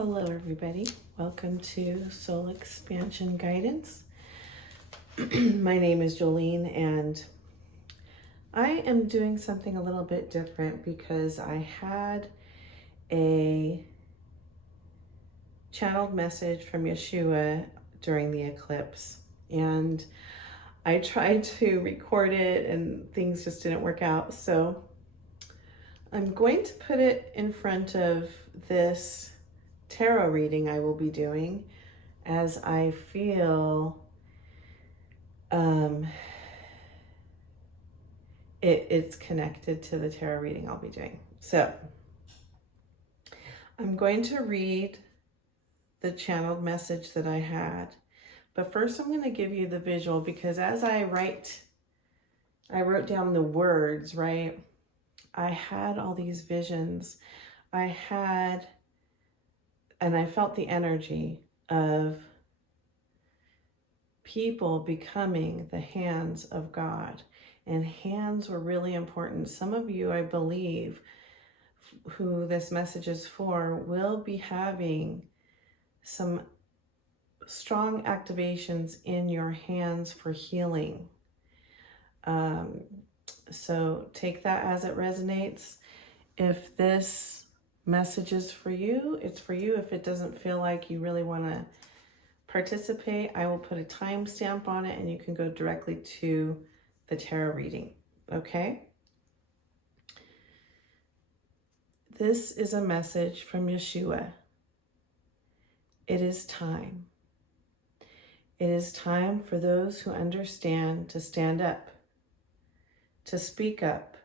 Hello, everybody. Welcome to Soul Expansion Guidance. My name is Jolene, and I am doing something a little bit different because I had a channeled message from Yeshua during the eclipse, and I tried to record it and things just didn't work out. So I'm going to put it in front of this tarot reading I will be doing, as I feel it's connected to the tarot reading I'll be doing. So I'm going to read the channeled message that I had, but first I'm going to give you the visual, because as I wrote down the words, right? I had all these visions. And I felt the energy of people becoming the hands of God. And hands were really important. Some of you, I believe, who this message is for, will be having some strong activations in your hands for healing. So take that as it resonates. If this message is for you, it's for you. If it doesn't feel like you really want to participate, I will put a timestamp on it and you can go directly to the tarot reading. Okay? This is a message from Yeshua. It is time. It is time for those who understand to stand up, to speak up,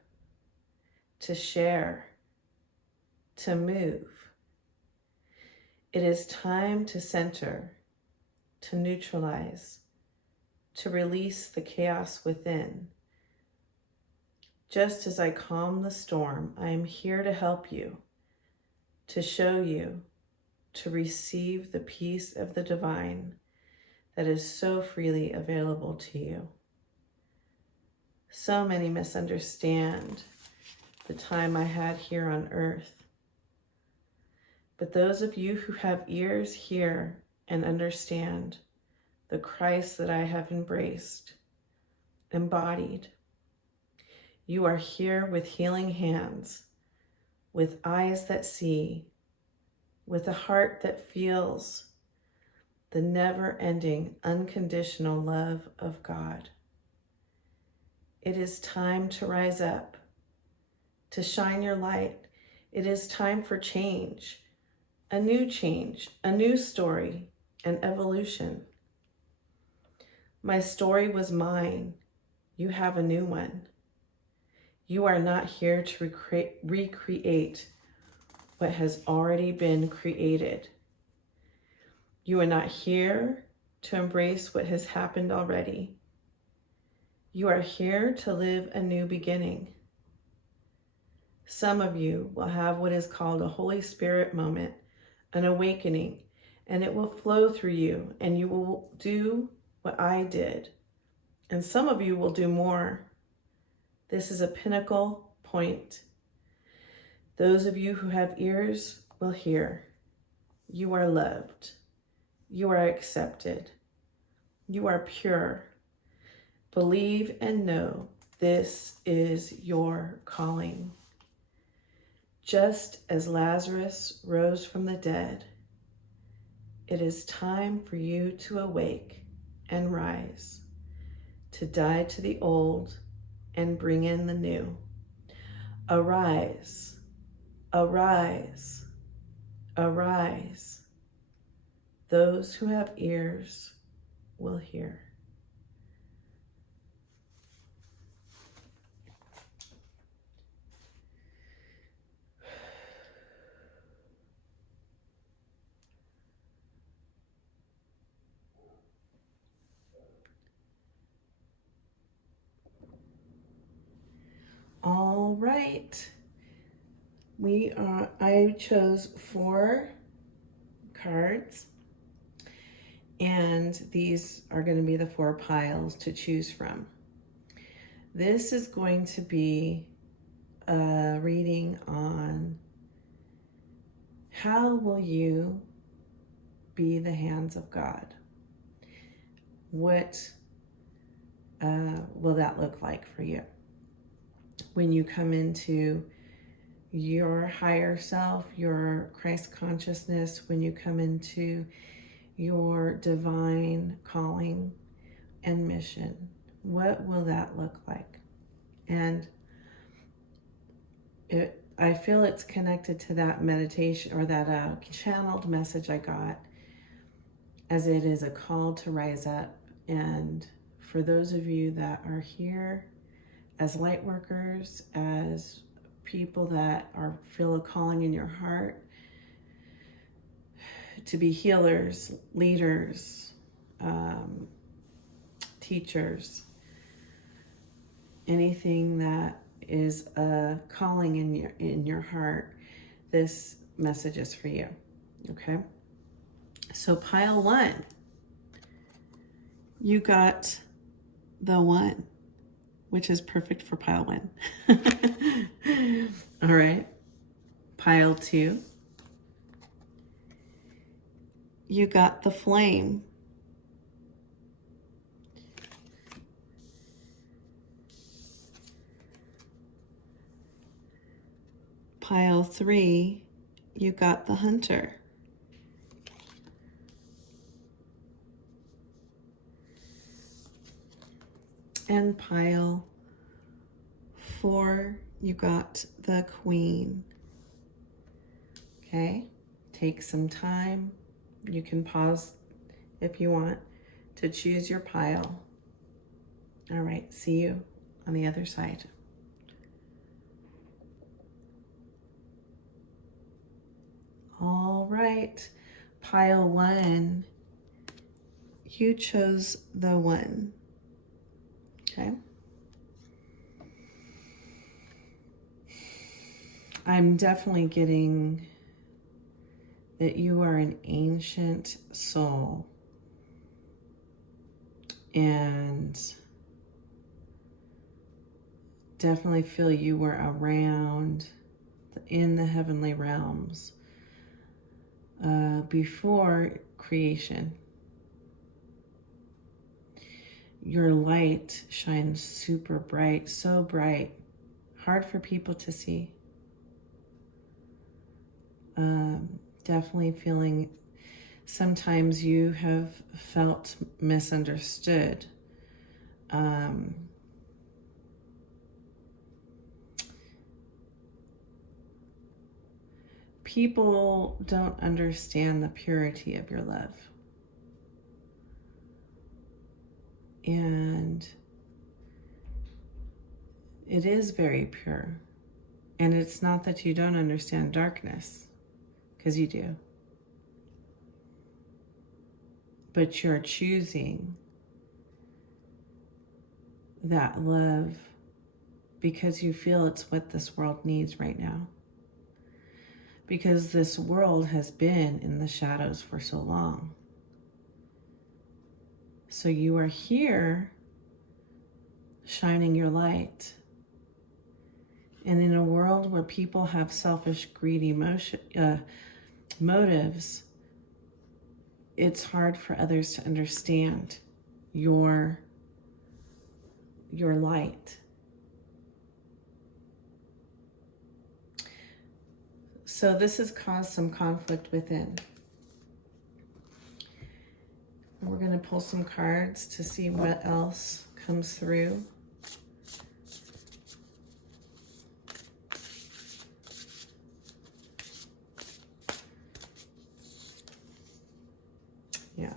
to share, to move. It is time to center, to neutralize, to release the chaos within. Just as I calm the storm, I am here to help you, to show you, to receive the peace of the divine that is so freely available to you. So many misunderstand the time I had here on earth. But those of you who have ears hear and understand the Christ that I have embraced, embodied. You are here with healing hands, with eyes that see, with a heart that feels the never-ending, unconditional love of God. It is time to rise up, to shine your light. It is time for change, a new story, an evolution. My story was mine. You have a new one. You are not here to recreate what has already been created. You are not here to embrace what has happened already. You are here to live a new beginning. Some of you will have what is called a Holy Spirit moment, an awakening, and it will flow through you, and you will do what I did. And some of you will do more. This is a pinnacle point. Those of you who have ears will hear. You are loved. You are accepted. You are pure. Believe and know this is your calling. Just as Lazarus rose from the dead, it is time for you to awake and rise, to die to the old and bring in the new. Arise, arise, arise. Those who have ears will hear. All right. I chose 4 cards, and these are going to be the 4 piles to choose from. This is going to be a reading on How will you be the hands of God? What will that look like for you? When you come into your higher self, your Christ consciousness, when you come into your divine calling and mission, what will that look like? And I feel it's connected to that meditation or that channeled message I got, as it is a call to rise up. And for those of you that are here as light workers, as people that feel a calling in your heart to be healers, leaders, teachers, anything that is a calling in your heart, this message is for you. Okay? So pile 1, you got the 1, which is perfect for pile 1. All right. Pile 2, you got the flame. Pile 3, you got the hunter. And pile 4, you got the queen. Okay, take some time. You can pause if you want to choose your pile. All right, see you on the other side. All right, pile 1, you chose the 1. Okay. I'm definitely getting that you are an ancient soul, and definitely feel you were around in the heavenly realms before creation. Your light shines super bright, so bright, hard for people to see. Definitely feeling sometimes you have felt misunderstood. People don't understand the purity of your love. And it is very pure. And it's not that you don't understand darkness, because you do. But you're choosing that love because you feel it's what this world needs right now. Because this world has been in the shadows for so long. So you are here shining your light. And in a world where people have selfish, greedy motives, it's hard for others to understand your light. So this has caused some conflict within. We're going to pull some cards to see what else comes through. Yeah.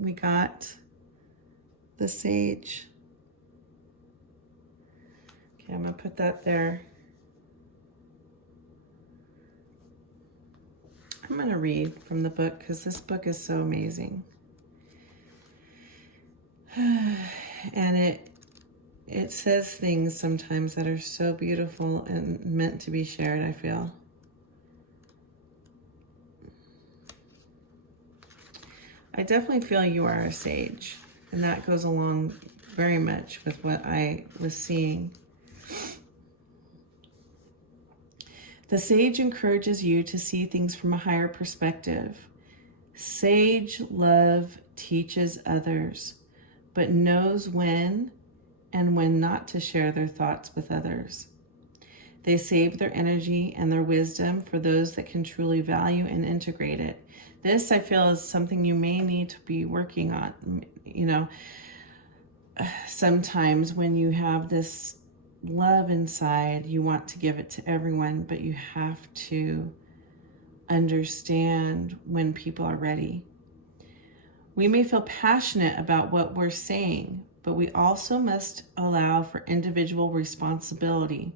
We got the sage. Okay, I'm going to put that there. I'm going to read from the book because this book is so amazing. And it says things sometimes that are so beautiful and meant to be shared, I feel. I definitely feel you are a sage, and that goes along very much with what I was seeing. The sage encourages you to see things from a higher perspective. Sage love teaches others, but knows when and when not to share their thoughts with others. They save their energy and their wisdom for those that can truly value and integrate it. This, I feel, is something you may need to be working on. You know, sometimes when you have this love inside, you want to give it to everyone, but you have to understand when people are ready. We may feel passionate about what we're saying, but we also must allow for individual responsibility.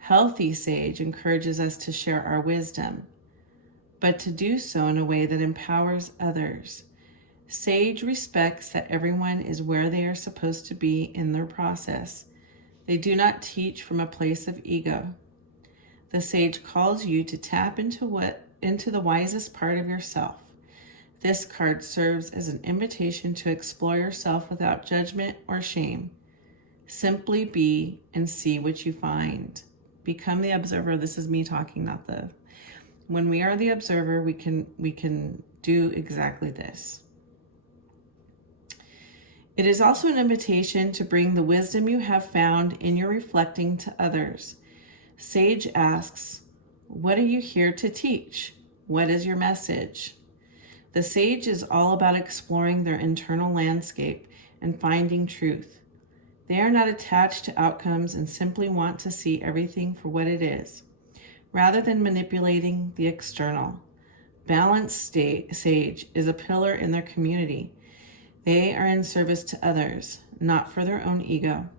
Healthy sage encourages us to share our wisdom, but to do so in a way that empowers others. Sage respects that everyone is where they are supposed to be in their process. They do not teach from a place of ego. The sage calls you to tap into the wisest part of yourself. This card serves as an invitation to explore yourself without judgment or shame. Simply be and see what you find. Become the observer. This is me talking, not the... When we are the observer, we can do exactly this. It is also an invitation to bring the wisdom you have found in your reflecting to others. Sage asks, what are you here to teach? What is your message? The sage is all about exploring their internal landscape and finding truth. They are not attached to outcomes and simply want to see everything for what it is, rather than manipulating the external. Balanced sage is a pillar in their community. They are in service to others, not for their own ego.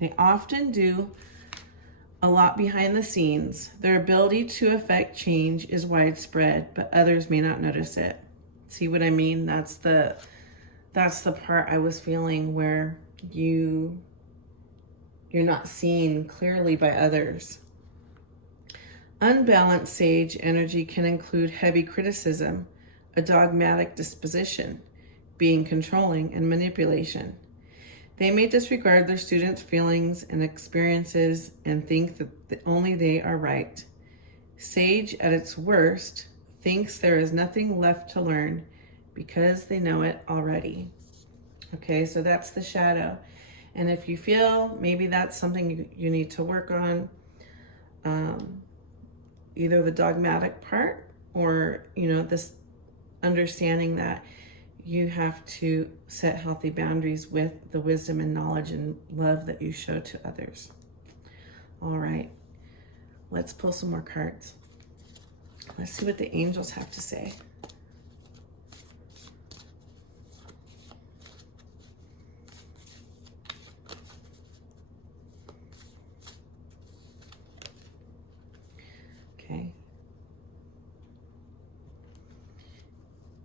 They often do a lot behind the scenes. Their ability to affect change is widespread, but others may not notice it. See what I mean? That's the part I was feeling, where you're not seen clearly by others. Unbalanced sage energy can include heavy criticism, a dogmatic disposition, being controlling, and manipulation. They may disregard their students' feelings and experiences and think that only they are right. Sage, at its worst, thinks there is nothing left to learn because they know it already. Okay, so that's the shadow. And if you feel maybe that's something you need to work on, either the dogmatic part or, this understanding that you have to set healthy boundaries with the wisdom and knowledge and love that you show to others. All right, let's pull some more cards. Let's see what the angels have to say. Okay.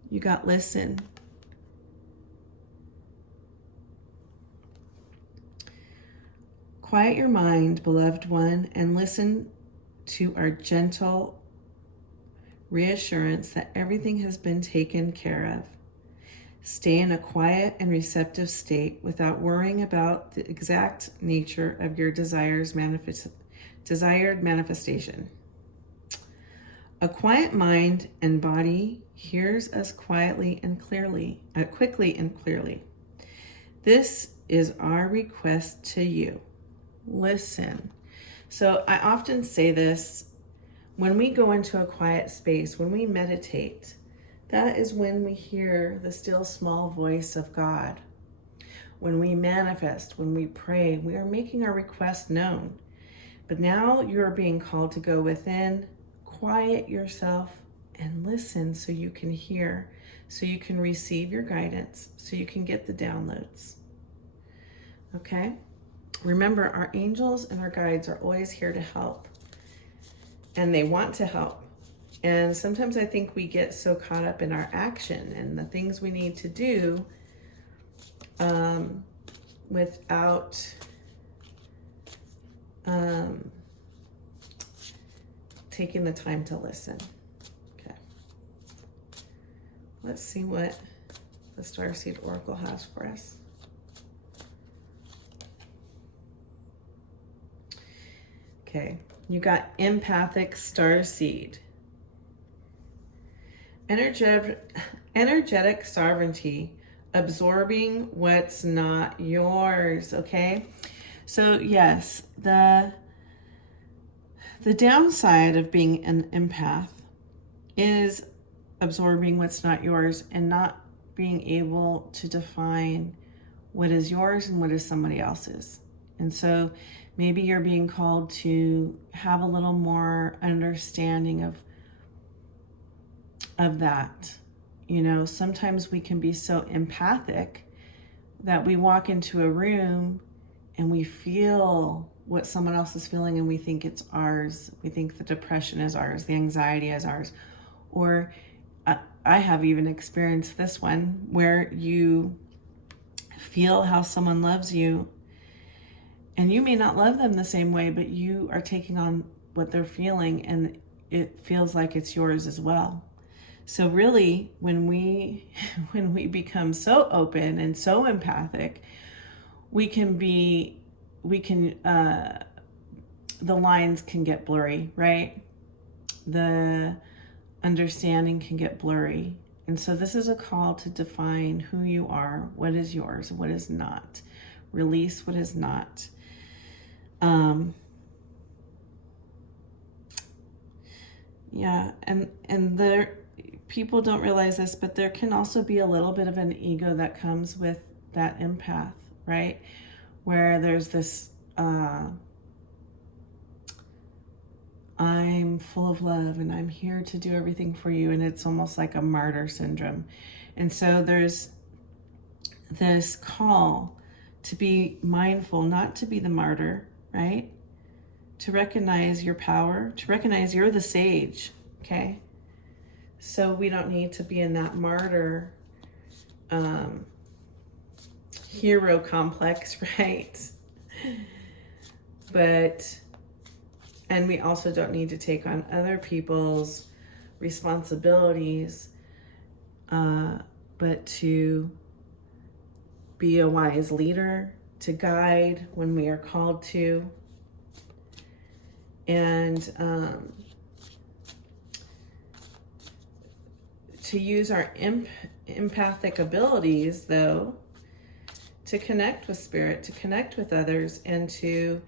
You got listen. Quiet your mind, beloved one, and listen to our gentle reassurance that everything has been taken care of. Stay in a quiet and receptive state without worrying about the exact nature of your desired manifestation. A quiet mind and body hears us quickly and clearly. This is our request to you. Listen. So I often say this, when we go into a quiet space, when we meditate, that is when we hear the still small voice of God. When we manifest, when we pray, we are making our request known. But now you're being called to go within, quiet yourself, and listen so you can hear, so you can receive your guidance, so you can get the downloads. Okay? Remember, our angels and our guides are always here to help, and they want to help. And sometimes I think we get so caught up in our action and the things we need to do without taking the time to listen. Okay. Let's see what the Starseed Oracle has for us. Okay. You got empathic starseed. Energetic sovereignty, absorbing what's not yours, okay? So yes, the downside of being an empath is absorbing what's not yours and not being able to define what is yours and what is somebody else's. And so maybe you're being called to have a little more understanding of that. You know, sometimes we can be so empathic that we walk into a room and we feel what someone else is feeling and we think it's ours. We think the depression is ours, the anxiety is ours. Or I have even experienced this one where you feel how someone loves you and you may not love them the same way, but you are taking on what they're feeling and it feels like it's yours as well. So really, when we become so open and so empathic, the lines can get blurry, right? The understanding can get blurry. And so this is a call to define who you are, what is yours, what is not. Release what is not. Yeah, and there, people don't realize this, but there can also be a little bit of an ego that comes with that empath, right? Where there's this, I'm full of love and I'm here to do everything for you. And it's almost like a martyr syndrome. And so there's this call to be mindful, not to be the martyr, right? To recognize your power, to recognize you're the sage, okay? So we don't need to be in that martyr hero complex, right? And we also don't need to take on other people's responsibilities, but to be a wise leader, to guide when we are called to, and to use our empathic abilities, though, to connect with spirit, to connect with others, and to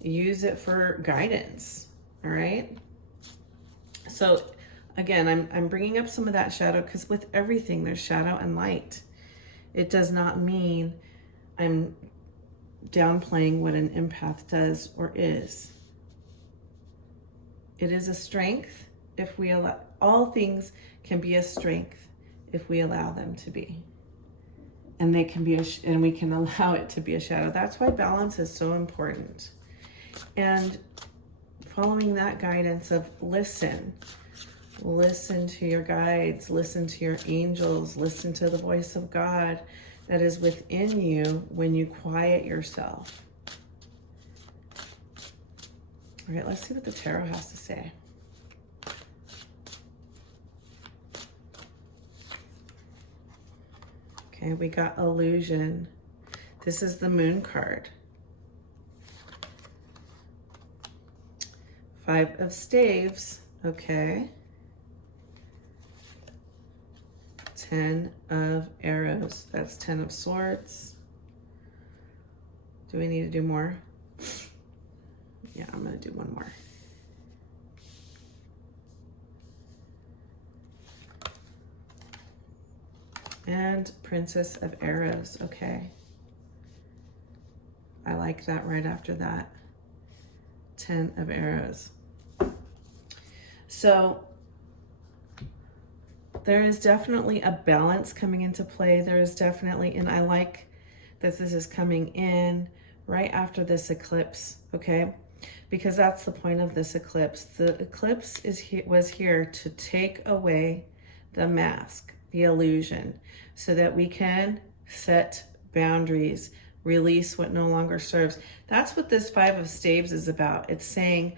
use it for guidance. All right. So again, I'm bringing up some of that shadow because with everything there's shadow and light. It does not mean I'm downplaying what an empath does or is. It is a strength if we allow. All things can be a strength if we allow them to be. And they can be and we can allow it to be a shadow. That's why balance is so important. And following that guidance of listen to your guides, listen to your angels, listen to the voice of God that is within you when you quiet yourself. All right, let's see what the tarot has to say. Okay, we got illusion. This is the moon card. 5 of staves, okay. 10 of arrows, that's 10 of swords. Do we need to do more? Yeah, I'm gonna do one more. And Princess of Arrows, okay. I like that right after that. 10 of Arrows. So there is definitely a balance coming into play. There is definitely, and I like that this is coming in right after this eclipse, okay? Because that's the point of this eclipse. The eclipse was here to take away the mask, the illusion, so that we can set boundaries, release what no longer serves. That's what this 5 of staves is about. It's saying,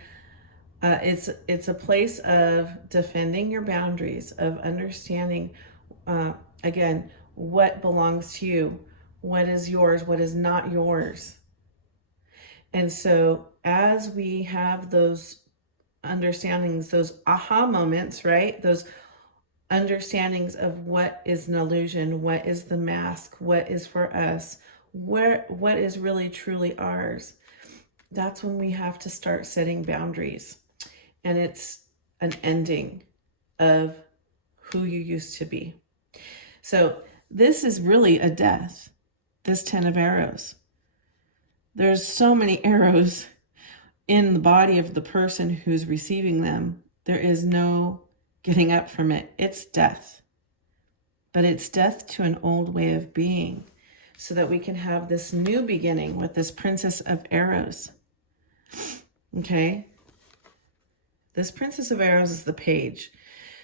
it's a place of defending your boundaries, of understanding, again, what belongs to you, what is yours, what is not yours. And so as we have those understandings, those aha moments, right? Those understandings of what is an illusion, what is the mask, what is for us, what is really truly ours. That's when we have to start setting boundaries. And it's an ending of who you used to be. So this is really a death, this 10 of arrows. There's so many arrows in the body of the person who's receiving them. There is no getting up from it. It's death. But it's death to an old way of being so that we can have this new beginning with this Princess of Arrows. Okay? This Princess of Arrows is the page.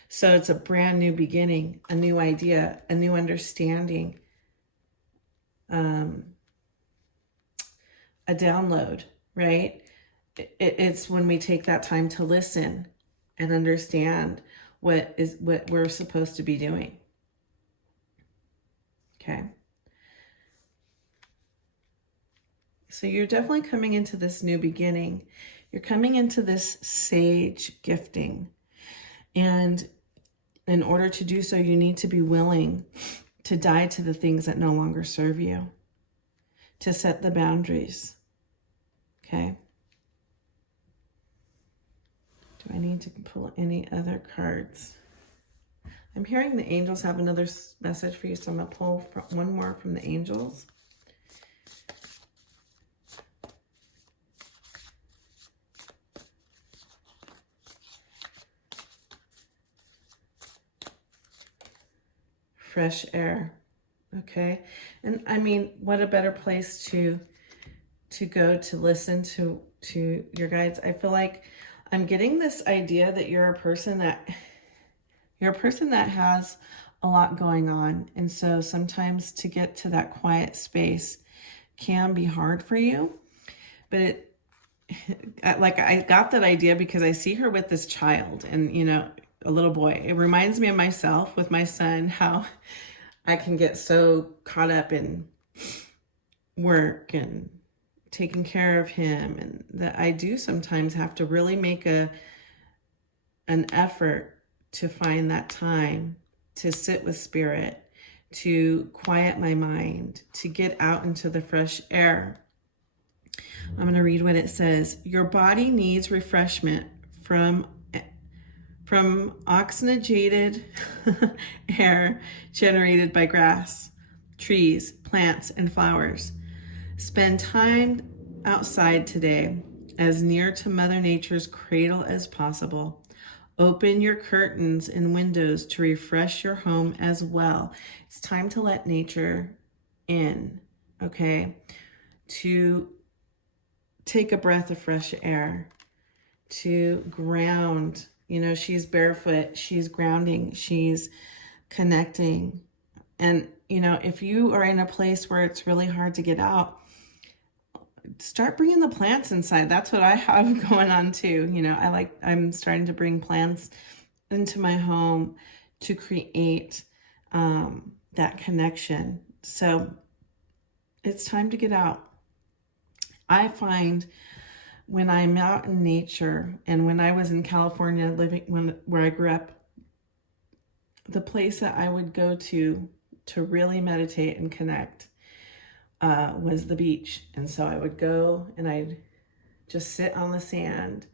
So it's a brand new beginning, a new idea, a new understanding, a download, right? It's when we take that time to listen and understand what we're supposed to be doing. Okay. So you're definitely coming into this new beginning. You're coming into this sage gifting. And in order to do so, you need to be willing to die to the things that no longer serve you, to set the boundaries. Okay. Do I need to pull any other cards? I'm hearing the angels have another message for you, so I'm going to pull one more from the angels. Fresh air. Okay. And I mean, what a better place to go to listen to your guides. I feel like I'm getting this idea that you're a person that has a lot going on. And so sometimes to get to that quiet space can be hard for you. But I got that idea because I see her with this child and, a little boy. It reminds me of myself with my son, how I can get so caught up in work and taking care of him, and that I do sometimes have to really make an effort to find that time to sit with spirit, to quiet my mind, to get out into the fresh air. I'm going to read what it says. Your body needs refreshment from oxygenated air generated by grass, trees, plants, and flowers. Spend time outside today, as near to Mother Nature's cradle as possible. Open your curtains and windows to refresh your home as well. It's time to let nature in, okay? To take a breath of fresh air, to ground. She's barefoot, she's grounding, she's connecting. And, if you are in a place where it's really hard to get out, start bringing the plants inside. That's what I have going on too. I'm starting to bring plants into my home to create that connection. So it's time to get out. I find when I'm out in nature, and when I was in California where I grew up, the place that I would go to really meditate and connect was the beach. And so I would go and I'd just sit on the sand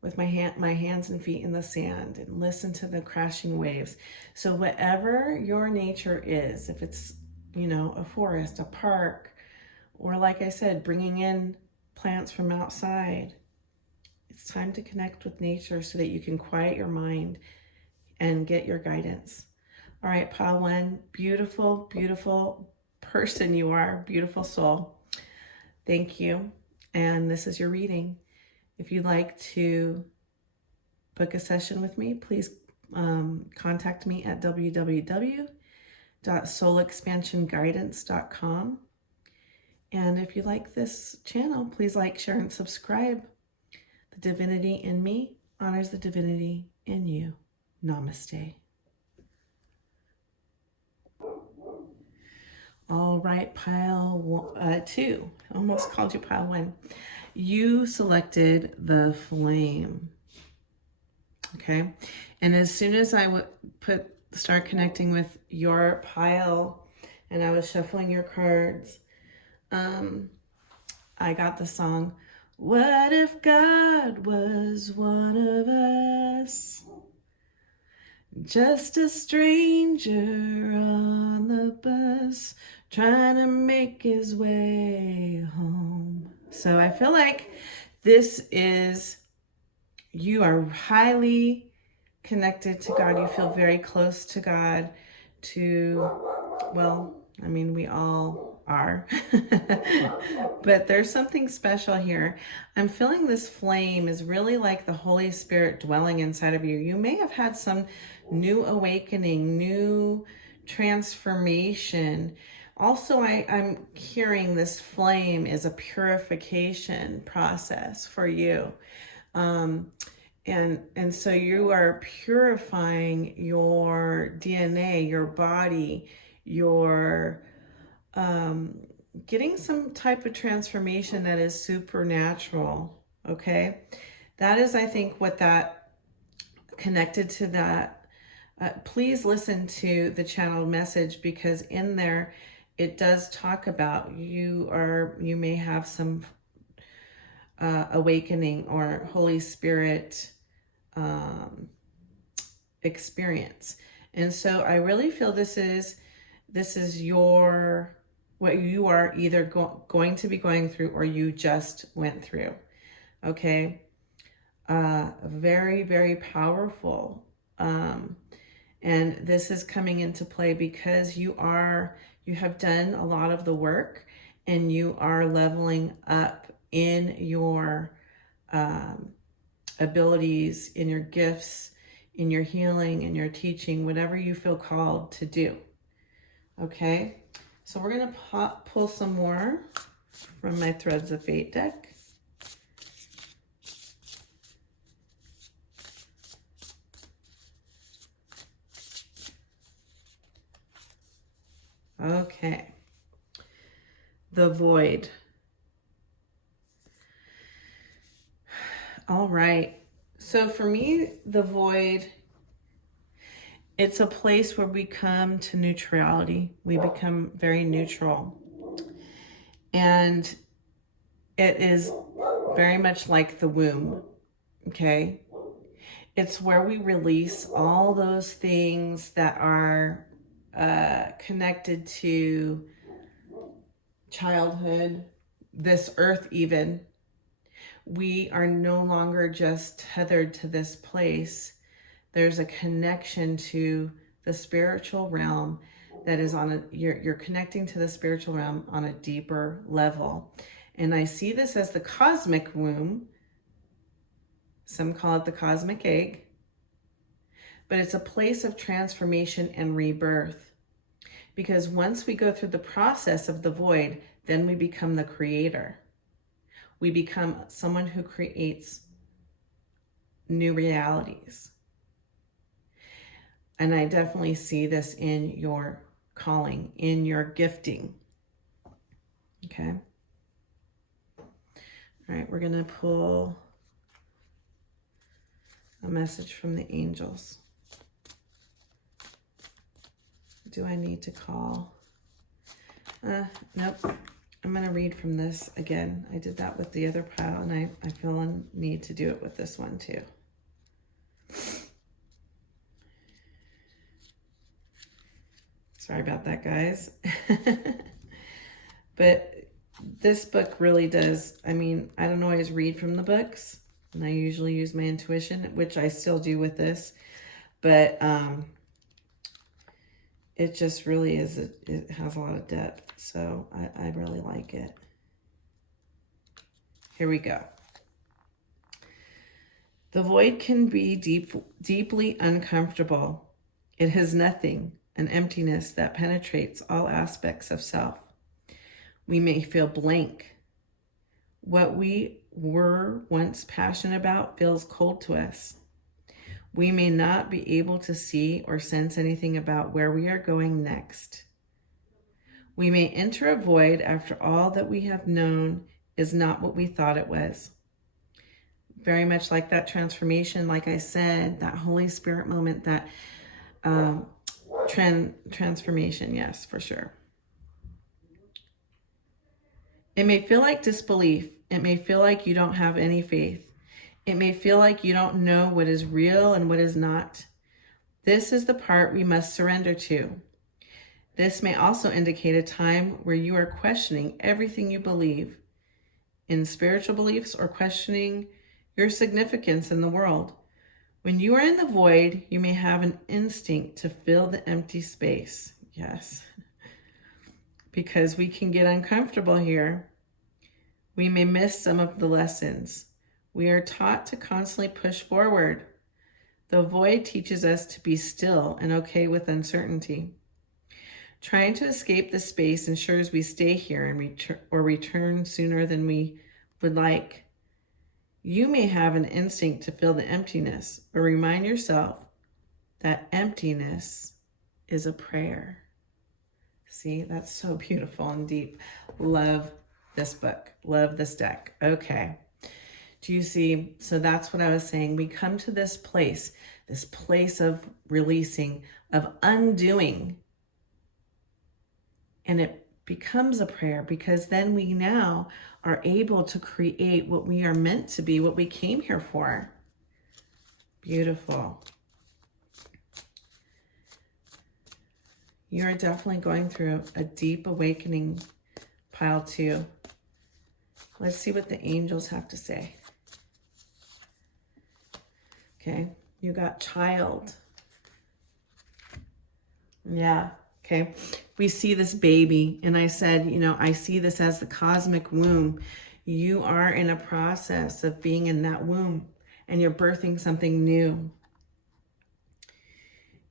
with my hands and feet in the sand and listen to the crashing waves. So whatever your nature is, if it's, a forest, a park, or like I said, bringing in plants from outside, it's time to connect with nature so that you can quiet your mind and get your guidance. All right, pile one, beautiful, beautiful person you are, beautiful soul. Thank you. And this is your reading. If you'd like to book a session with me, please contact me at www.soulexpansionguidance.com. And if you like this channel, please like, share, and subscribe. The divinity in me honors the divinity in you. Namaste. All right, two. Almost called you pile one. You selected the flame. Okay. And as soon as I would start connecting with your pile and I was shuffling your cards, I got the song, "What if God was one of us? Just a stranger on the bus, trying to make his way home." So I feel like this is, you are highly connected to God. You feel very close to God, well, I mean, we all are. But there's something special here. I'm feeling this flame is really like the Holy Spirit dwelling inside of you. You may have had some new awakening, new transformation. Also, I'm hearing this flame is a purification process for you. And so you are purifying your DNA, your body, your getting some type of transformation that is supernatural. Okay, that is, I think, what that connected to that. Please listen to the channel message, because in there it does talk about you may have some awakening or Holy Spirit experience. And so I really feel this is what you are either going to be going through or you just went through. Okay. Very, very powerful. And this is coming into play because you have done a lot of the work and you are leveling up in your abilities, in your gifts, in your healing, in your teaching, whatever you feel called to do. Okay, so we're going to pull some more from my Threads of Fate deck. Okay, the void. All right. So for me, the void, it's a place where we come to neutrality. We become very neutral. And it is very much like the womb. Okay. It's where we release all those things that are connected to childhood, this earth even. We are no longer just tethered to this place. There's a connection to the spiritual realm that is you're connecting to the spiritual realm on a deeper level. And I see this as the cosmic womb. Some call it the cosmic egg. But it's a place of transformation and rebirth. Because once we go through the process of the void, then we become the creator. We become someone who creates new realities. And I definitely see this in your calling, in your gifting. Okay. All right, we're going to pull a message from the angels. Do I need to call? Nope. I'm going to read from this again. I did that with the other pile, and I feel a need to do it with this one too. Sorry about that, guys. But this book really does, I mean, I don't always read from the books, and I usually use my intuition, which I still do with this. But it just really is, it has a lot of depth. So I really like it. Here we go. The void can be deeply uncomfortable. It has nothing, an emptiness that penetrates all aspects of self. We may feel blank. What we were once passionate about feels cold to us. We may not be able to see or sense anything about where we are going next. We may enter a void after all that we have known is not what we thought it was. Very much like that transformation, like I said, that Holy Spirit moment, that transformation, yes, for sure. It may feel like disbelief. It may feel like you don't have any faith. It may feel like you don't know what is real and what is not. This is the part we must surrender to. This may also indicate a time where you are questioning everything you believe in spiritual beliefs or questioning your significance in the world. When you are in the void, you may have an instinct to fill the empty space. Yes. Because we can get uncomfortable here. We may miss some of the lessons. We are taught to constantly push forward. The void teaches us to be still and okay with uncertainty. Trying to escape the space ensures we stay here and return sooner than we would like. You may have an instinct to fill the emptiness, but remind yourself that emptiness is a prayer. See, that's so beautiful and deep. Love this book. Love this deck. Okay. Do you see? So that's what I was saying. We come to this place of releasing, of undoing. And it becomes a prayer because then we now are able to create what we are meant to be, what we came here for. Beautiful. You're definitely going through a deep awakening, pile 2. Let's see what the angels have to say. Okay, you got child. Yeah, okay. We see this baby, and I said, I see this as the cosmic womb. You are in a process of being in that womb, and you're birthing something new.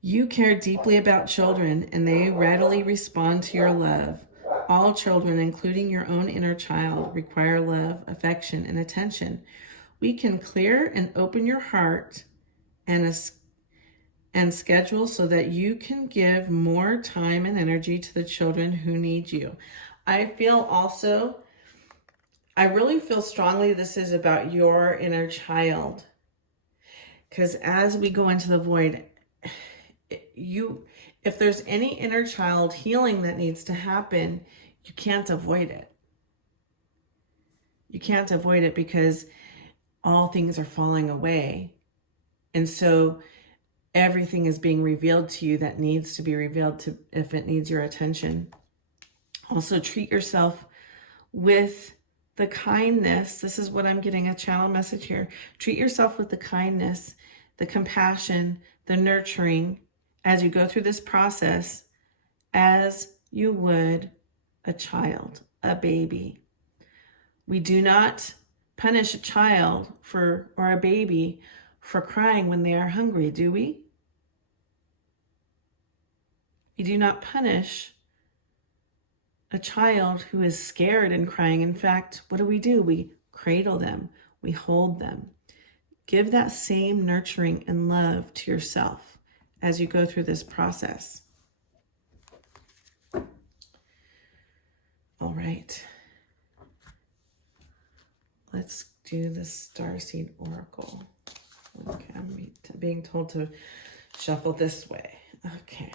You care deeply about children, and they readily respond to your love. All children, including your own inner child, require love, affection, and attention. We can clear and open your heart and schedule so that you can give more time and energy to the children who need you. I really feel strongly this is about your inner child. Because as we go into the void, if there's any inner child healing that needs to happen, you can't avoid it. You can't avoid it because all things are falling away. And so everything is being revealed to you that needs to be revealed to if it needs your attention. Also, treat yourself with the kindness. This is what I'm getting, a channel message here. Treat yourself with the kindness, the compassion, the nurturing as you go through this process as you would a child, a baby. We do not punish a child or a baby for crying when they are hungry, do we? We do not punish a child who is scared and crying. In fact, what do? We cradle them. We hold them. Give that same nurturing and love to yourself as you go through this process. All right. Let's do the Starseed Oracle. Okay, I'm being told to shuffle this way. Okay.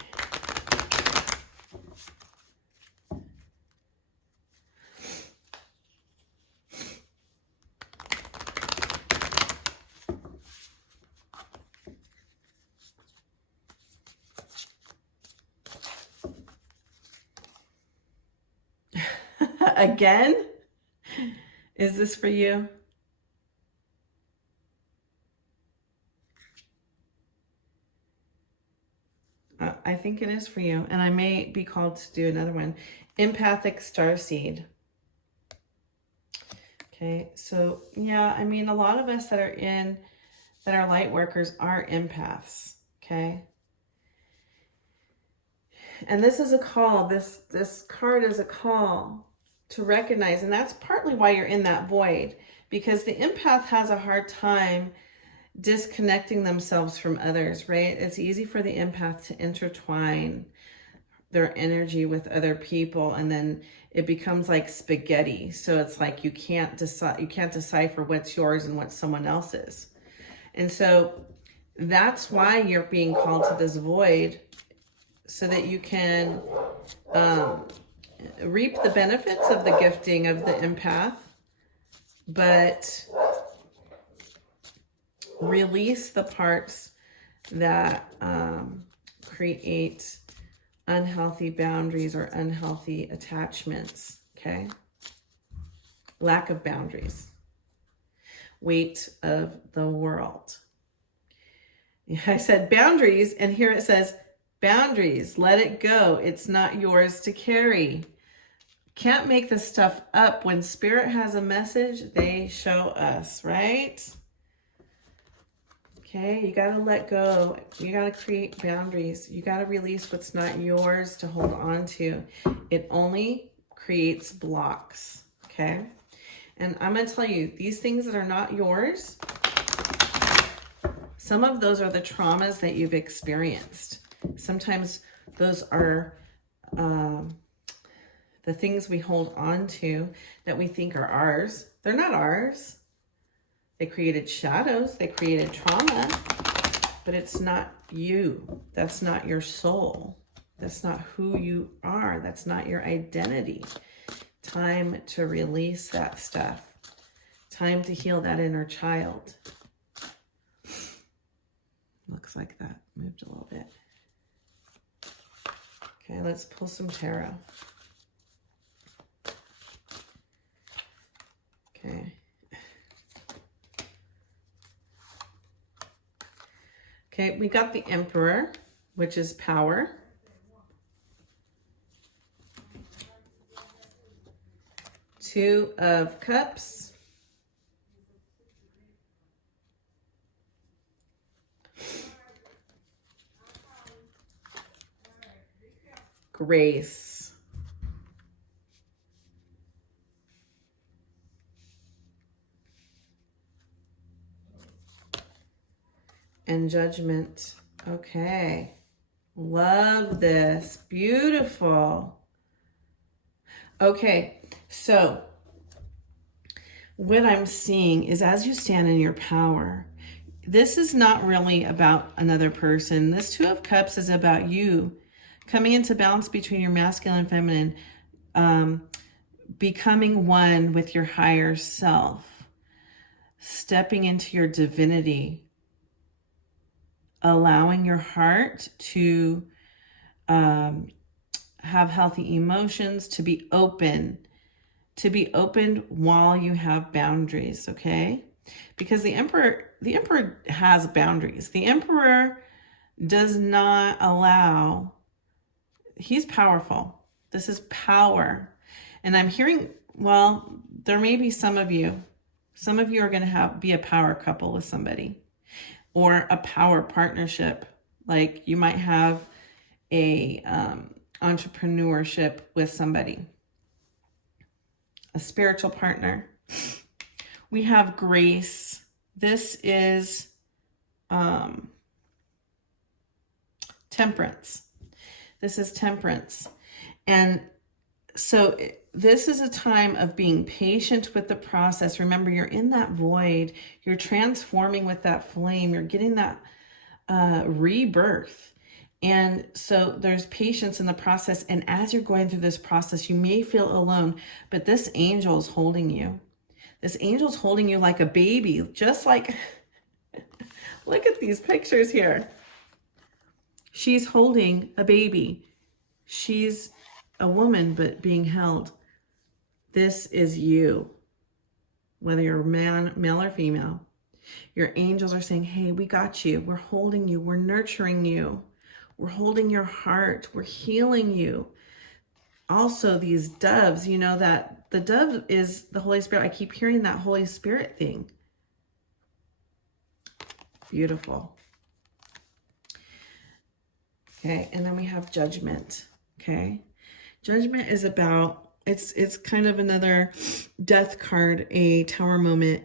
Again? Is this for you? I think it is for you, and I may be called to do another one. Empathic Starseed. Okay, so yeah, I mean, a lot of us that are light workers are empaths, okay? And this is a call, this card is a call to recognize, and that's partly why you're in that void, because the empath has a hard time disconnecting themselves from others, right? It's easy for the empath to intertwine their energy with other people, and then it becomes like spaghetti. So it's like you can't decipher what's yours and what's someone else's. And so that's why you're being called to this void, so that you can reap the benefits of the gifting of the empath, but release the parts that create unhealthy boundaries or unhealthy attachments, okay? Lack of boundaries. Weight of the world. I said boundaries, and here it says boundaries. Let it go. It's not yours to carry. Can't make this stuff up. When Spirit has a message, they show us, right? Okay, you got to let go. You got to create boundaries. You got to release what's not yours to hold on to. It only creates blocks, okay? And I'm going to tell you, these things that are not yours, some of those are the traumas that you've experienced. Sometimes those are the things we hold on to that we think are ours. They're not ours. They created shadows, they created trauma, but it's not you. That's not your soul. That's not who you are. That's not your identity. Time to release that stuff. Time to heal that inner child. Looks like that moved a little bit. Okay, let's pull some tarot. Okay. Okay, we got the Emperor, which is power. Two of Cups. Grace. And Judgment. Okay. Love this. Beautiful. Okay. So what I'm seeing is, as you stand in your power, this is not really about another person. This Two of Cups is about you coming into balance between your masculine and feminine, becoming one with your higher self, stepping into your divinity, allowing your heart to have healthy emotions, to be open while you have boundaries, okay? Because the Emperor has boundaries. The Emperor does not allow, he's powerful. This is power. And I'm hearing, well, there may be some of you are going to be a power couple with somebody, or a power partnership. Like you might have a entrepreneurship with somebody, a spiritual partner. We have Grace. This is Temperance. This is Temperance. And so this is a time of being patient with the process. Remember, you're in that void. You're transforming with that flame. You're getting that rebirth. And so there's patience in the process. And as you're going through this process, you may feel alone, but this angel is holding you. This angel's holding you like a baby, just like, look at these pictures here. She's holding a baby. She's a woman, but being held. This is you, whether you're male or female. Your angels are saying, hey, we got you. We're holding you. We're nurturing you. We're holding your heart. We're healing you. Also, these doves, you know that the dove is the Holy Spirit. I keep hearing that Holy Spirit thing. Beautiful. Okay, and then we have Judgment. Okay, Judgment is about, it's kind of another death card, a tower moment,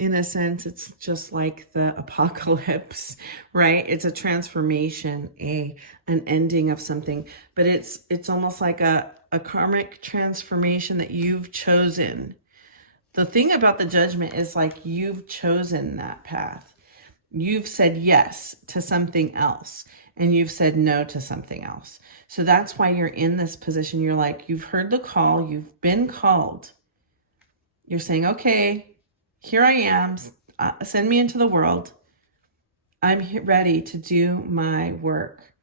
in a sense, it's just like the apocalypse, right? It's a transformation, an ending of something, but it's almost like a karmic transformation that you've chosen. The thing about the judgment is like you've chosen that path. You've said yes to something else and you've said no to something else. So that's why you're in this position. You're like, you've heard the call, you've been called. You're saying, okay, here I am, send me into the world. I'm ready to do my work.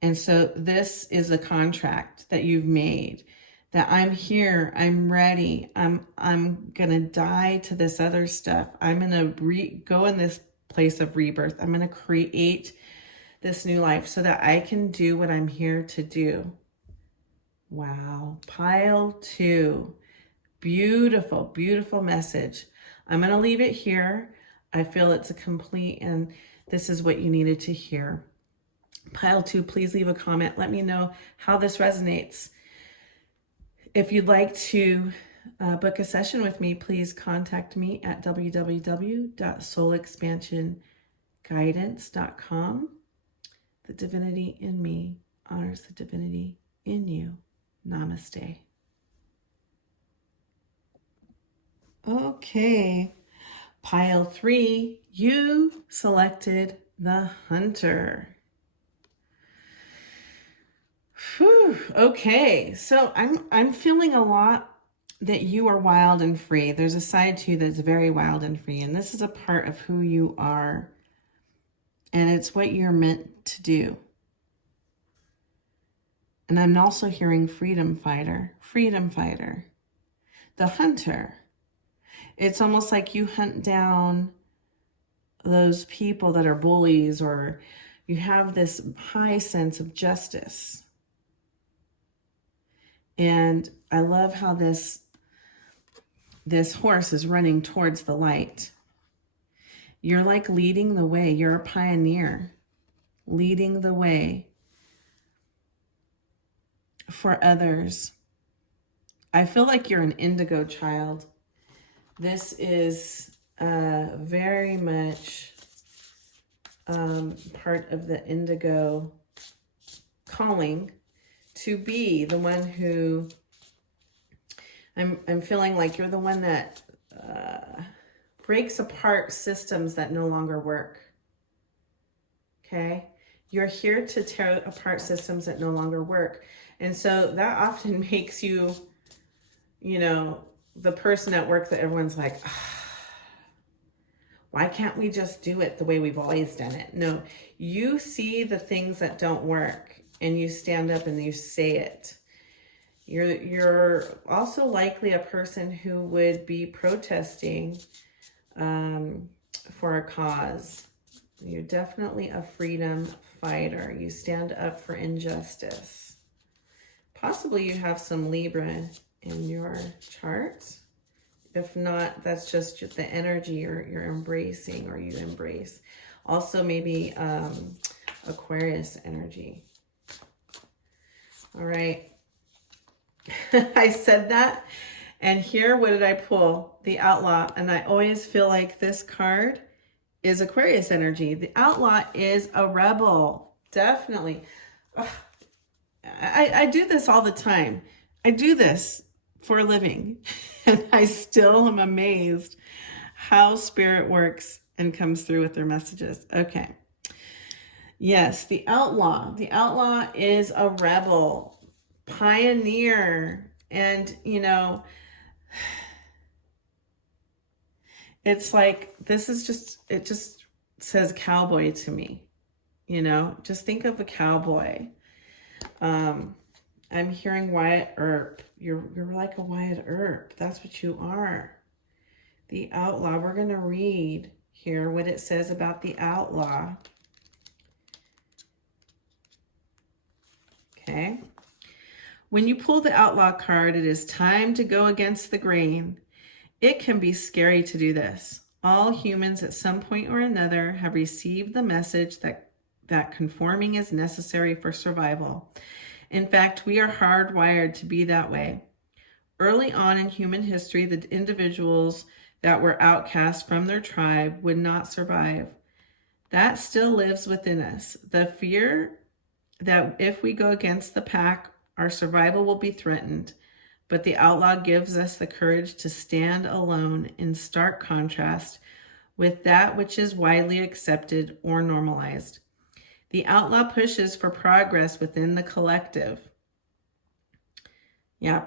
And so this is a contract that you've made, that I'm here, I'm ready, I'm going to die to this other stuff. I'm going to go in this place of rebirth. I'm going to create this new life so that I can do what I'm here to do. Wow. Pile 2. Beautiful, beautiful message. I'm going to leave it here. I feel it's a complete, and this is what you needed to hear. Pile 2, please leave a comment. Let me know how this resonates. If you'd like to book a session with me, please contact me at www.soulexpansionguidance.com. The divinity in me honors the divinity in you. Namaste. Okay, pile 3, you selected the hunter. Whew. Okay, so I'm feeling a lot that you are wild and free. There's a side to you that's very wild and free, and this is a part of who you are, and it's what you're meant to do. And I'm also hearing freedom fighter, the hunter. It's almost like you hunt down those people that are bullies, or you have this high sense of justice. And I love how this horse is running towards the light. You're like leading the way. You're a pioneer, leading the way for others. I feel like you're an indigo child. This is very much part of the indigo calling to be the one who, I'm feeling like you're the one that breaks apart systems that no longer work. Okay? You're here to tear apart systems that no longer work. And so that often makes you, the person at work that everyone's like, why can't we just do it the way we've always done it? No, you see the things that don't work and you stand up and you say it. You're also likely a person who would be protesting for a cause. You're definitely a freedom fighter. You stand up for injustice. Possibly you have some Libra in your chart. If not, that's just the energy you're embracing, or you embrace. Also maybe Aquarius energy. All right. I said that. And here, what did I pull? The Outlaw. And I always feel like this card is Aquarius energy. The Outlaw is a rebel. Definitely. Ugh. I do this all the time. I do this for a living. And I still am amazed how spirit works and comes through with their messages. Okay. Yes, the Outlaw. The Outlaw is a rebel, pioneer. And, it's like, it just says cowboy to me. Just think of a cowboy. I'm hearing Wyatt Earp. You're like a Wyatt Earp. That's what you are. The Outlaw. We're going to read here what it says about the Outlaw. Okay. When you pull the Outlaw card, it is time to go against the grain. It can be scary to do this. All humans at some point or another have received the message that conforming is necessary for survival. In fact, we are hardwired to be that way. Early on in human history, the individuals that were outcast from their tribe would not survive. That still lives within us. The fear that if we go against the pack, our survival will be threatened. But the outlaw gives us the courage to stand alone, in stark contrast with that which is widely accepted or normalized. The outlaw pushes for progress within the collective.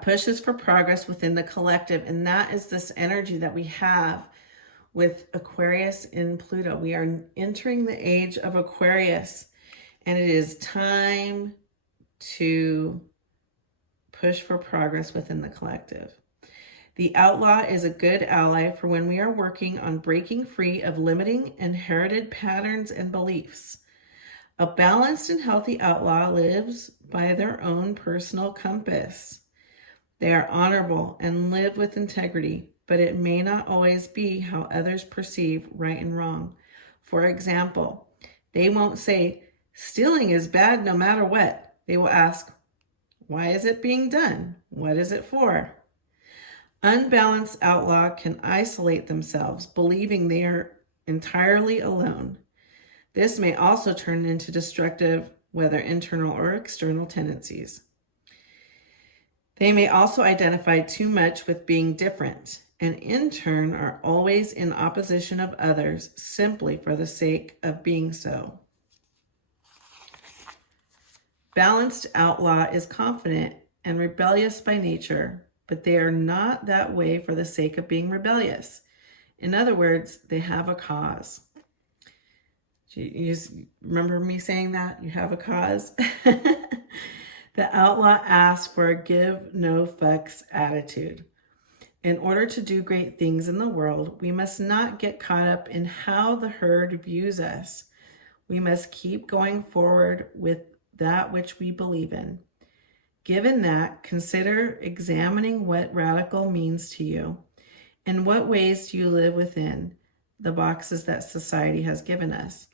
Pushes for progress within the collective. And that is this energy that we have with Aquarius in Pluto. We are entering the age of Aquarius, and it is time to push for progress within the collective. The outlaw is a good ally for when we are working on breaking free of limiting inherited patterns and beliefs. A balanced and healthy outlaw lives by their own personal compass. They are honorable and live with integrity, but it may not always be how others perceive right and wrong. For example, they won't say, stealing is bad no matter what. They will ask, why is it being done? What is it for? Unbalanced outlaw can isolate themselves, believing they are entirely alone. This may also turn into destructive, whether internal or external tendencies. They may also identify too much with being different, and in turn are always in opposition of others simply for the sake of being so. Balanced outlaw is confident and rebellious by nature, but they are not that way for the sake of being rebellious. In other words, they have a cause. You remember me saying that? You have a cause? The outlaw asks for a give no fucks attitude. In order to do great things in the world, we must not get caught up in how the herd views us. We must keep going forward with that which we believe in. Given that, consider examining what radical means to you. In what ways do you live within the boxes that society has given us?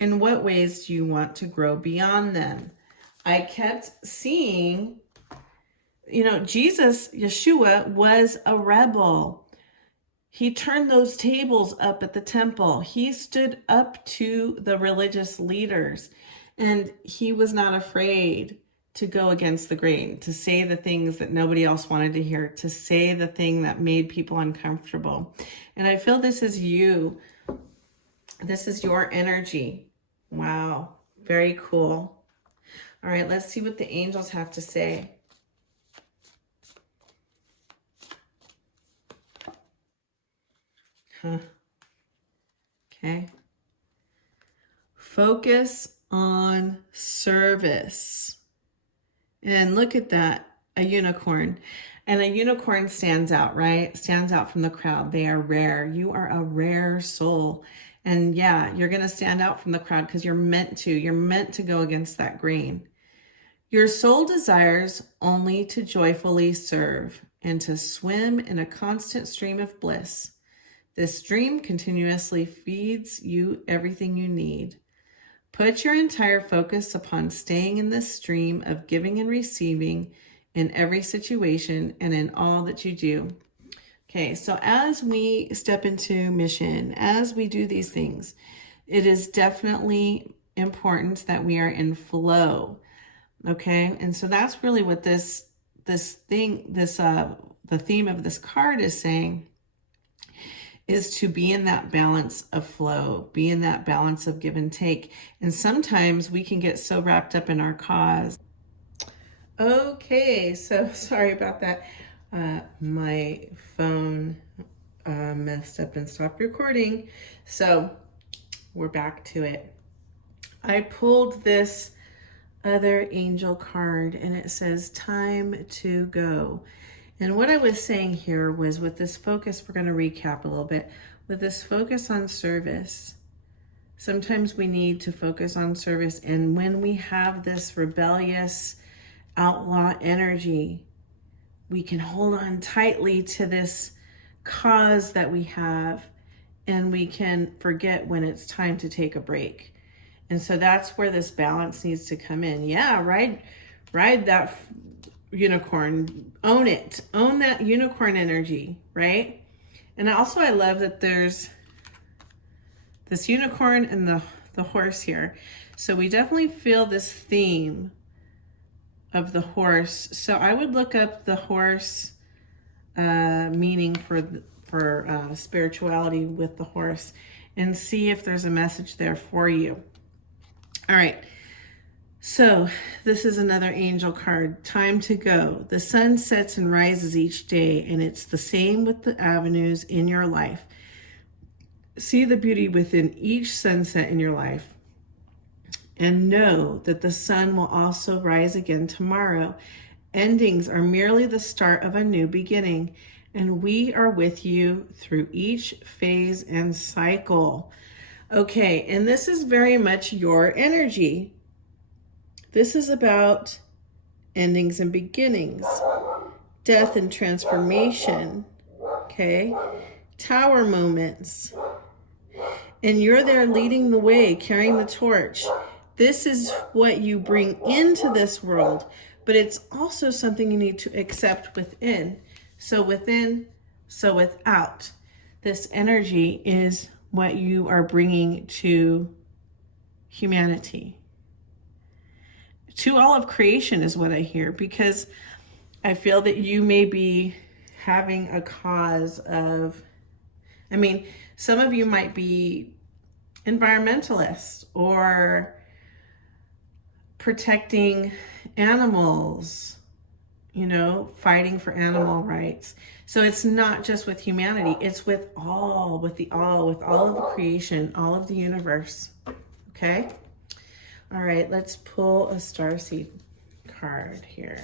In what ways do you want to grow beyond them? I kept seeing, Yeshua was a rebel. He turned those tables up at the temple. He stood up to the religious leaders, and he was not afraid to go against the grain, to say the things that nobody else wanted to hear, to say the thing that made people uncomfortable. And I feel this is you. This is your energy. Wow. Very cool. All right, let's see what the angels have to say. Okay. Focus on service. And look at that, a unicorn. And a unicorn stands out, right? Stands out from the crowd. They are rare. You are a rare soul. And yeah, you're going to stand out from the crowd because you're meant to. You're meant to go against that grain. Your soul desires only to joyfully serve and to swim in a constant stream of bliss. This stream continuously feeds you everything you need. Put your entire focus upon staying in this stream of giving and receiving in every situation and in all that you do. Okay, so as we step into mission, as we do these things, it is definitely important that we are in flow. Okay, and so that's really what the theme of this card is saying, is to be in that balance of flow, be in that balance of give and take. And sometimes we can get so wrapped up in our cause. Okay, so sorry about that. My phone messed up and stopped recording. So we're back to it. I pulled this other angel card and it says time to go. And what I was saying here was, with this focus, we're going to recap a little bit, with this focus on service. Sometimes we need to focus on service, and when we have this rebellious outlaw energy, we can hold on tightly to this cause that we have, and we can forget when it's time to take a break. And so that's where this balance needs to come in. Yeah, ride unicorn. Own it. Own that unicorn energy, right? And also I love that there's this unicorn and the horse here. So we definitely feel this theme of the horse. So I would look up the horse meaning for spirituality with the horse and see if there's a message there for you. All right. So this is another angel card. Time to go. The sun sets and rises each day, and it's the same with the avenues in your life. See the beauty within each sunset in your life, and know that the sun will also rise again tomorrow. Endings are merely the start of a new beginning, and we are with you through each phase and cycle. Okay, and this is very much your energy. This is about endings and beginnings, death and transformation, okay? Tower moments. And you're there leading the way, carrying the torch. This is what you bring into this world, but it's also something you need to accept within. So within, so without. This energy is what you are bringing to humanity. To all of creation is what I hear, because I feel that you may be having a cause of, some of you might be environmentalists or protecting animals, fighting for animal rights. So it's not just with humanity, it's with all of creation, all of the universe. Okay? All right, let's pull a starseed card here.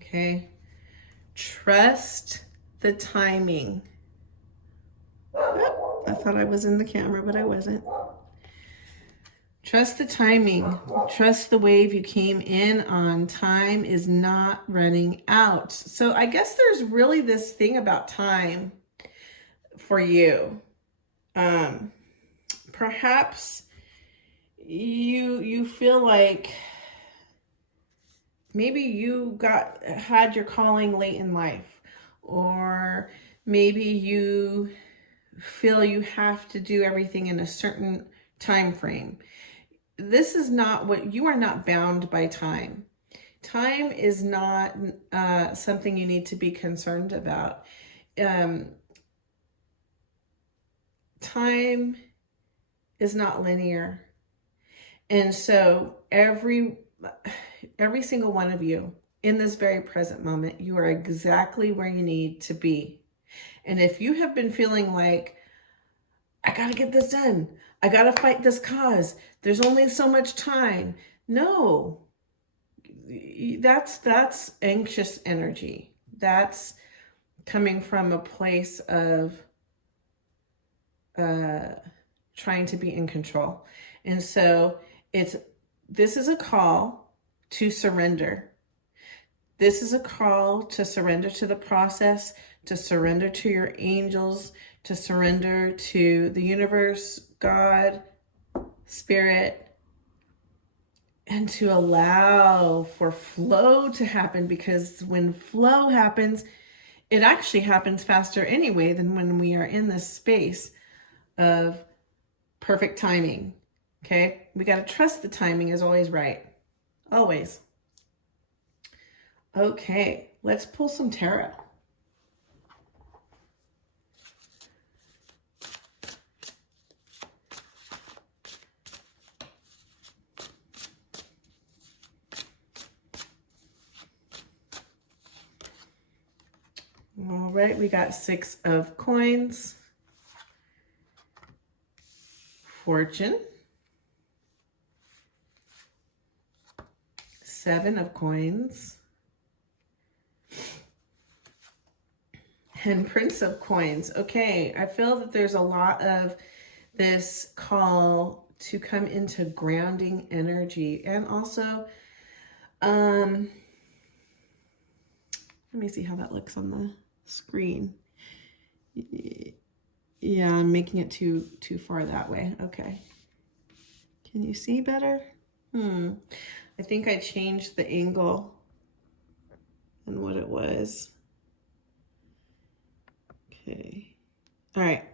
Okay. Trust the timing. Oh, I thought I was in the camera, but I wasn't. Trust the timing. Trust the wave you came in on. Time is not running out. So I guess there's really this thing about time for you. Perhaps you feel like maybe you had your calling late in life, or maybe you feel you have to do everything in a certain time frame. This is not what you are not bound by time. Time is not something you need to be concerned about. Time is not linear. And so every single one of you in this very present moment, you are exactly where you need to be. And if you have been feeling like, I got to get this done, I got to fight this cause, there's only so much time. No, that's anxious energy. That's coming from a place of trying to be in control. And so this is a call to surrender. This is a call to surrender to the process, to surrender to your angels, to surrender to the universe, God, spirit, and to allow for flow to happen, because when flow happens, it actually happens faster anyway than when we are in this space of perfect timing. Okay? We got to trust the timing is always right. Always. Okay, let's pull some tarot. All right, we got 6 of coins, fortune, 7 of coins, and Prince of coins. Okay, I feel that there's a lot of this call to come into grounding energy, and also, let me see how that looks on the screen. Yeah, I'm making it too far that way. Okay. Can you see better? I think I changed the angle and what it was. Okay. All right.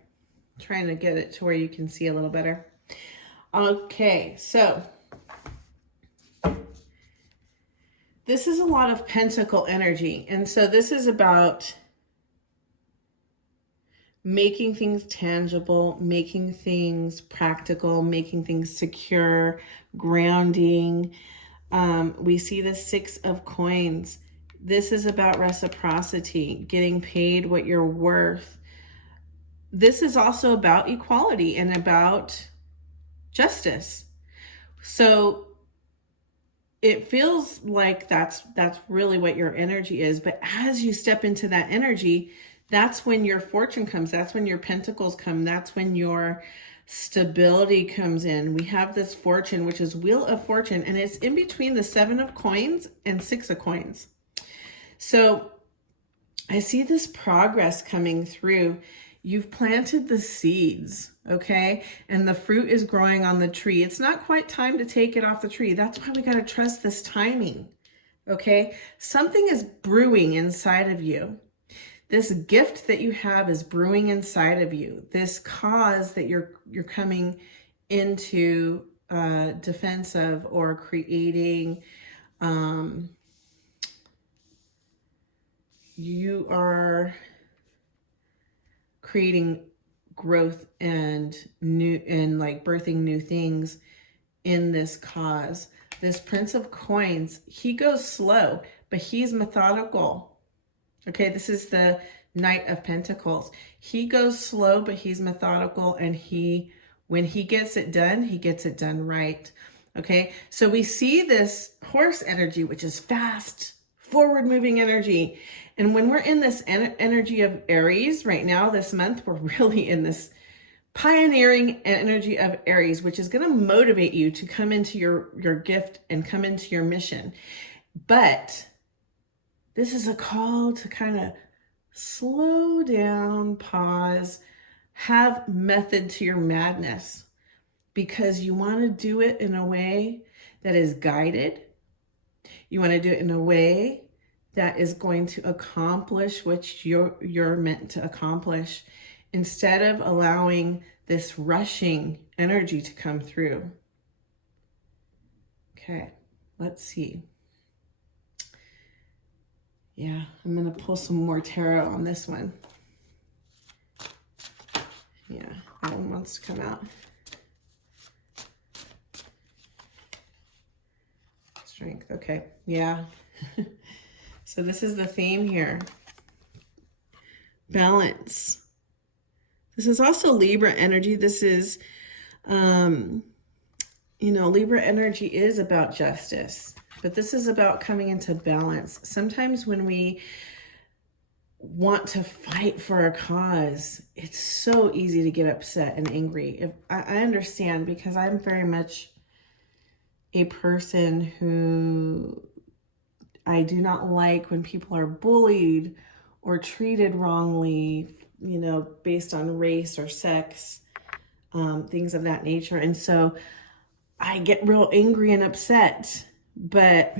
Trying to get it to where you can see a little better. Okay, so this is a lot of pentacle energy. And so this is about making things tangible, making things practical, making things secure, grounding. We see the 6 of coins. This is about reciprocity, getting paid what you're worth. This is also about equality and about justice. So it feels like that's really what your energy is. But as you step into that energy, that's when your fortune comes. That's when your pentacles come. That's when your stability comes in. We have this fortune, which is Wheel of Fortune, and it's in between the 7 of coins and 6 of coins. So I see this progress coming through. You've planted the seeds, okay? And the fruit is growing on the tree. It's not quite time to take it off the tree. That's why we got to trust this timing, okay? Something is brewing inside of you. This gift that you have is brewing inside of you. This cause that you're coming into defense of or creating, you are creating growth and like birthing new things in this cause. This Prince of Coins, he goes slow, but he's methodical. Okay, this is the Knight of Pentacles. He goes slow, but he's methodical, and when he gets it done right. Okay, so we see this horse energy, which is fast, forward-moving energy. And when we're in this energy of Aries right now, this month, we're really in this pioneering energy of Aries, which is going to motivate you to come into your gift and come into your mission. But this is a call to kind of slow down, pause, have method to your madness, because you want to do it in a way that is guided. You want to do it in a way that is going to accomplish what you're meant to accomplish, instead of allowing this rushing energy to come through. Okay, let's see. Yeah, I'm going to pull some more tarot on this one. Yeah, that one wants to come out. Strength, okay, yeah. So this is the theme here. Balance. This is also Libra energy. This is, Libra energy is about justice, but this is about coming into balance. Sometimes when we want to fight for a cause, it's so easy to get upset and angry. I understand, because I'm very much a person who I do not like when people are bullied or treated wrongly, based on race or sex, things of that nature. And so I get real angry and upset, but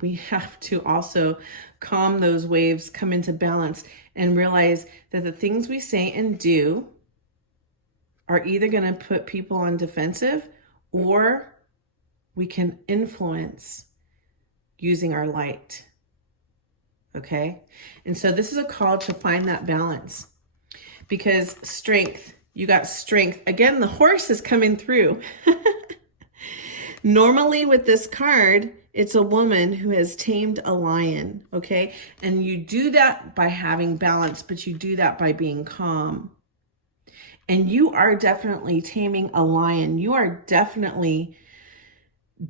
we have to also calm those waves, come into balance, and realize that the things we say and do are either going to put people on defensive, or we can influence using our light. Okay? And so this is a call to find that balance, because strength, you got strength. Again, the horse is coming through. Normally with this card, it's a woman who has tamed a lion, okay? And you do that by having balance, but you do that by being calm. And you are definitely taming a lion. You are definitely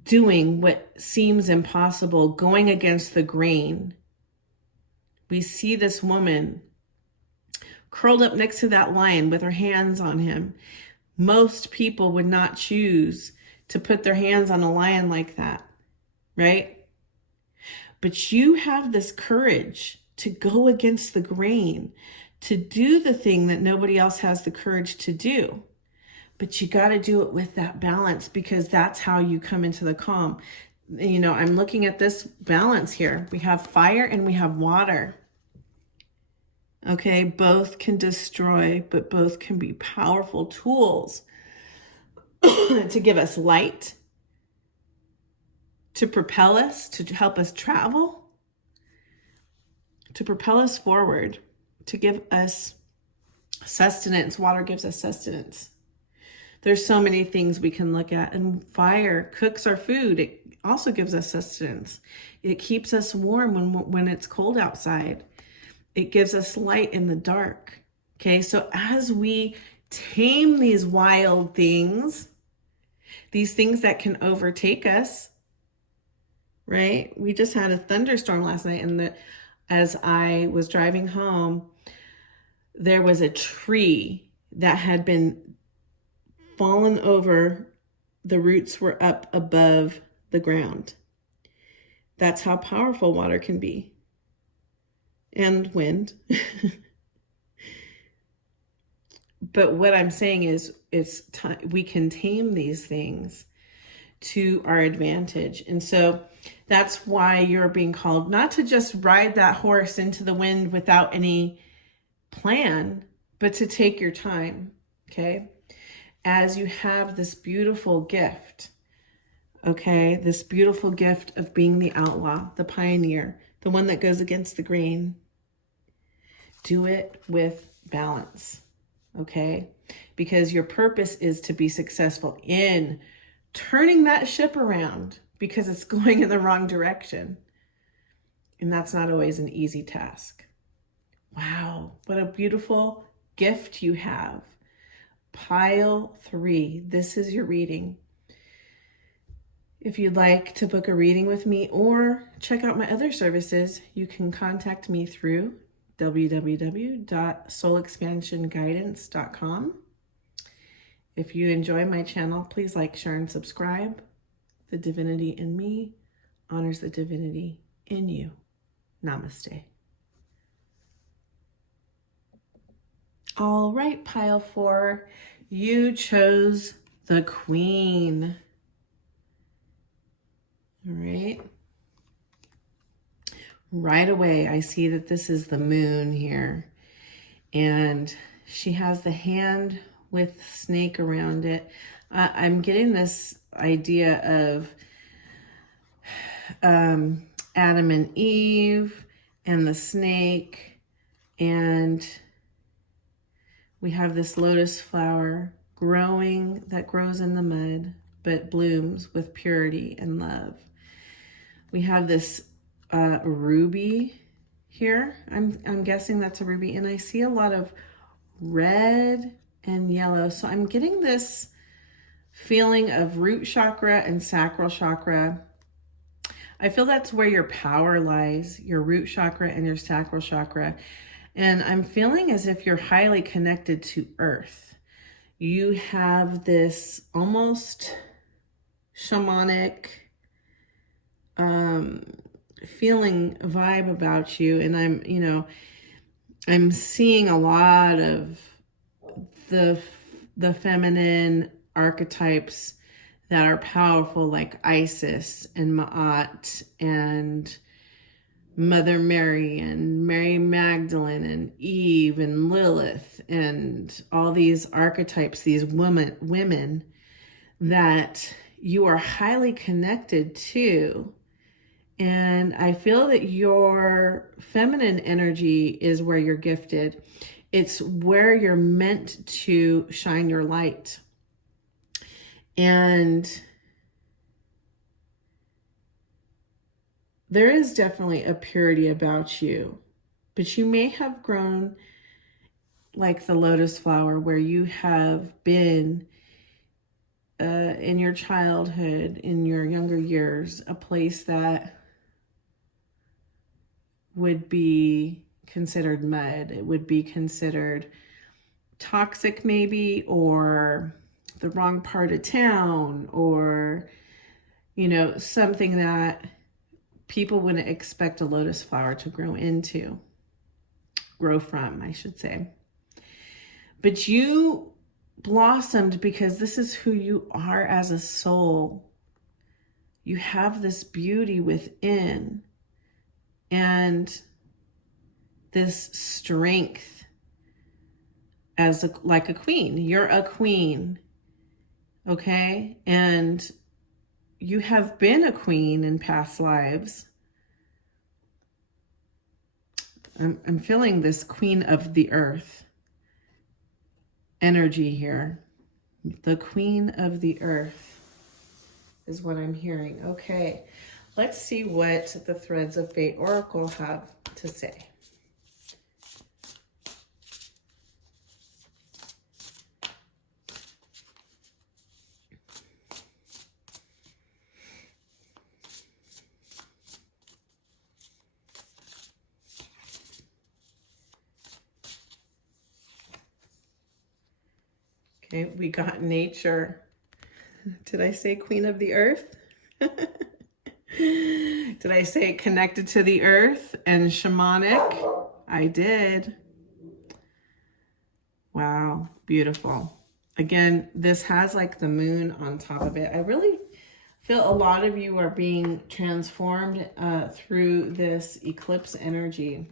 doing what seems impossible, going against the grain. We see this woman curled up next to that lion with her hands on him. Most people would not choose to put their hands on a lion like that, right? But you have this courage to go against the grain, to do the thing that nobody else has the courage to do. But you got to do it with that balance, because that's how you come into the calm. You know, I'm looking at this balance here. We have fire and we have water. Okay, both can destroy, but both can be powerful tools to give us light, to propel us, to help us travel, to propel us forward, to give us sustenance. Water gives us sustenance. There's so many things we can look at. And fire cooks our food. It also gives us sustenance. It keeps us warm when it's cold outside. It gives us light in the dark. Okay, so as we tame these wild things, these things that can overtake us, right? We just had a thunderstorm last night, and as I was driving home, there was a tree that had been fallen over. The roots were up above the ground. That's how powerful water can be. And wind. But what I'm saying is, we can tame these things to our advantage. And so that's why you're being called not to just ride that horse into the wind without any plan, but to take your time, okay? As you have this beautiful gift, okay? This beautiful gift of being the outlaw, the pioneer, the one that goes against the grain. Do it with balance, okay? Because your purpose is to be successful in turning that ship around, because it's going in the wrong direction. And that's not always an easy task. Wow, what a beautiful gift you have. Pile 3, this is your reading. If you'd like to book a reading with me or check out my other services, you can contact me through www.soulexpansionguidance.com. If you enjoy my channel, please like, share, and subscribe. The divinity in me honors the divinity in you. Namaste. All right, pile 4, you chose the Queen. All right. Right away, I see that this is the moon here. And she has the hand with snake around it. I'm getting this idea of Adam and Eve and the snake. And we have this lotus flower growing, that grows in the mud, but blooms with purity and love. We have this ruby here. I'm guessing that's a ruby, and I see a lot of red and yellow. So I'm getting this feeling of root chakra and sacral chakra. I feel that's where your power lies, your root chakra and your sacral chakra. And I'm feeling as if you're highly connected to earth. You have this almost shamanic feeling vibe about you. And I'm seeing a lot of the feminine archetypes that are powerful, like Isis and Ma'at and Mother Mary and Mary Magdalene and Eve and Lilith, and all these archetypes, these women that you are highly connected to. And I feel that your feminine energy is where you're gifted. It's where you're meant to shine your light. And there is definitely a purity about you, but you may have grown like the lotus flower, where you have been in your childhood, in your younger years, a place that would be considered mud. It would be considered toxic maybe, or the wrong part of town, or, something that people wouldn't expect a lotus flower to grow into. grow from, I should say. But you blossomed because this is who you are as a soul. You have this beauty within and this strength as like a queen. You're a queen, okay? And you have been a queen in past lives. I'm feeling this queen of the earth energy here. The queen of the earth is what I'm hearing. Okay, let's see what the Threads of Fate Oracle have to say. Okay, we got nature. Did I say queen of the earth? Did I say connected to the earth and shamanic? I did. Wow, beautiful. Again, this has like the moon on top of it. I really feel a lot of you are being transformed through this eclipse energy.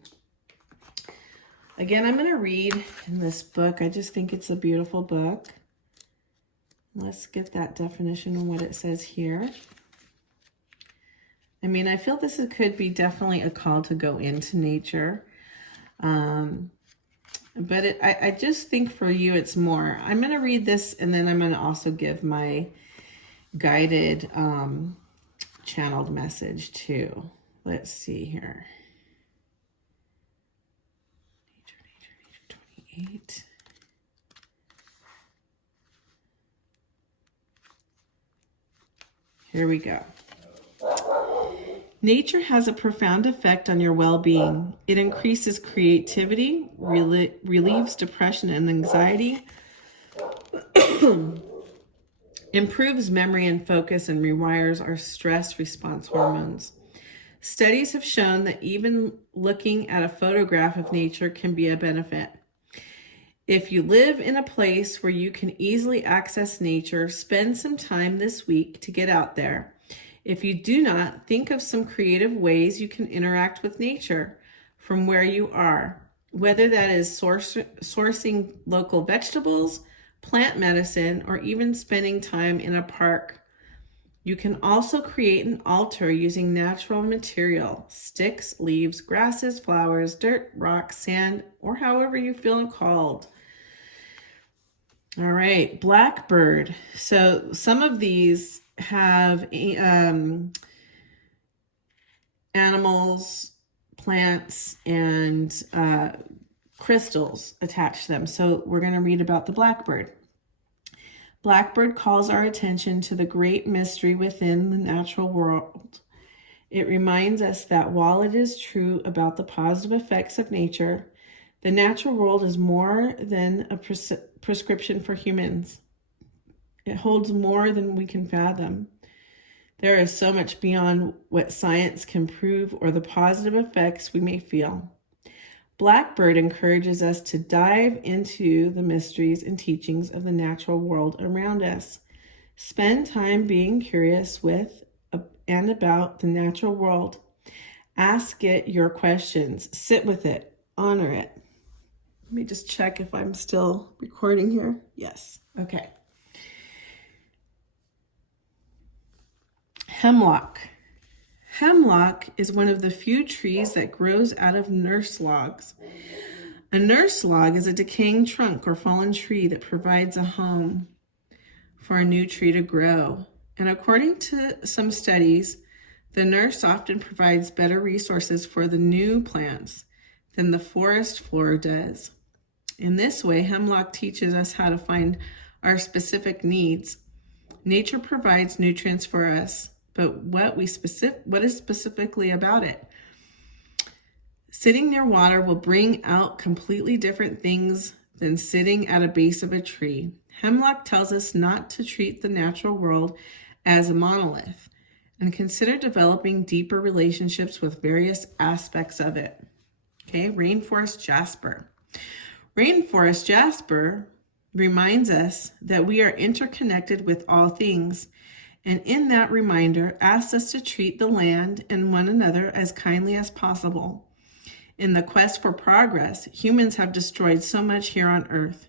Again, I'm going to read in this book. I just think it's a beautiful book. Let's get that definition of what it says here. I mean, I feel this could be definitely a call to go into nature. But I just think for you, it's more. I'm going to read this, and then I'm going to also give my guided channeled message too. Let's see here. Nature 28. Here we go. Nature has a profound effect on your well-being. It increases creativity, relieves depression and anxiety, improves memory and focus, and rewires our stress response hormones. Studies have shown that even looking at a photograph of nature can be a benefit. If you live in a place where you can easily access nature, spend some time this week to get out there. If you do not, think of some creative ways you can interact with nature from where you are, whether that is sourcing local vegetables, plant medicine, or even spending time in a park. You can also create an altar using natural material, sticks, leaves, grasses, flowers, dirt, rocks, sand, or however you feel called. All right, blackbird. So some of these have animals, plants, and crystals attached to them. So we're going to read about the blackbird. Blackbird calls our attention to the great mystery within the natural world. It reminds us that while it is true about the positive effects of nature, the natural world is more than a prescription for humans. It holds more than we can fathom. There is so much beyond what science can prove or the positive effects we may feel. Blackbird encourages us to dive into the mysteries and teachings of the natural world around us. Spend time being curious with and about the natural world. Ask it your questions. Sit with it. Honor it. Let me just check if I'm still recording here. Yes. Okay. Hemlock. Hemlock is one of the few trees that grows out of nurse logs. A nurse log is a decaying trunk or fallen tree that provides a home for a new tree to grow. And according to some studies, the nurse often provides better resources for the new plants than the forest floor does. In this way, hemlock teaches us how to find our specific needs. Nature provides nutrients for us, but what is specifically about it? Sitting near water will bring out completely different things than sitting at a base of a tree. Hemlock tells us not to treat the natural world as a monolith and consider developing deeper relationships with various aspects of it. Okay, rainforest jasper. Rainforest jasper reminds us that we are interconnected with all things, and in that reminder asks us to treat the land and one another as kindly as possible. In the quest for progress, humans have destroyed so much here on earth.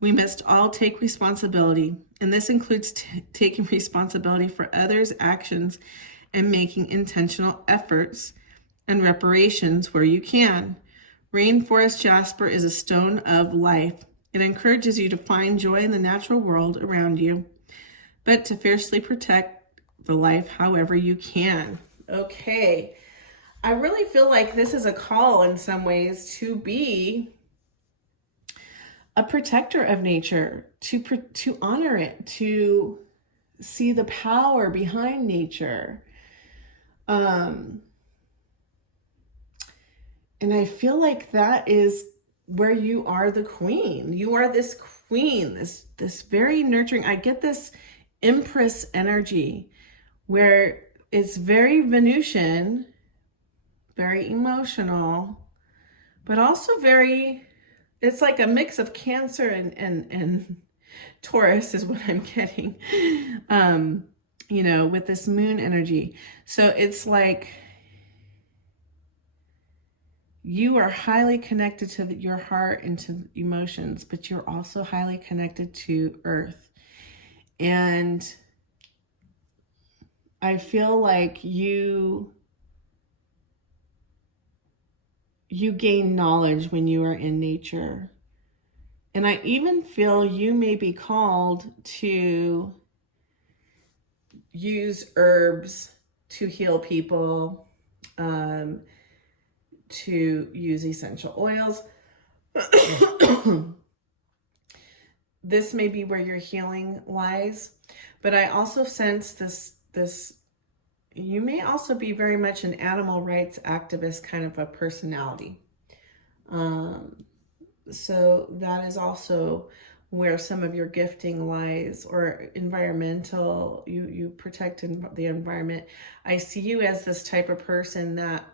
We must all take responsibility, and this includes taking responsibility for others' actions and making intentional efforts and reparations where you can. Rainforest jasper is a stone of life. It encourages you to find joy in the natural world around you, but to fiercely protect the life however you can. Okay, I really feel like this is a call in some ways to be a protector of nature, to honor it, to see the power behind nature. And I feel like that is where you are the queen. You are this queen, this very nurturing. I get this Empress energy where it's very Venusian, very emotional, but also very, it's like a mix of Cancer and Taurus is what I'm getting, you know, with this moon energy. So it's like you are highly connected to your heart and to emotions, but you're also highly connected to earth. And I feel like you gain knowledge when you are in nature. And I even feel you may be called to use herbs to heal people, to use essential oils. This may be where your healing lies, but I also sense this you may also be very much an animal rights activist kind of a personality. So that is also where some of your gifting lies, or environmental, you protect the environment. I see you as this type of person that,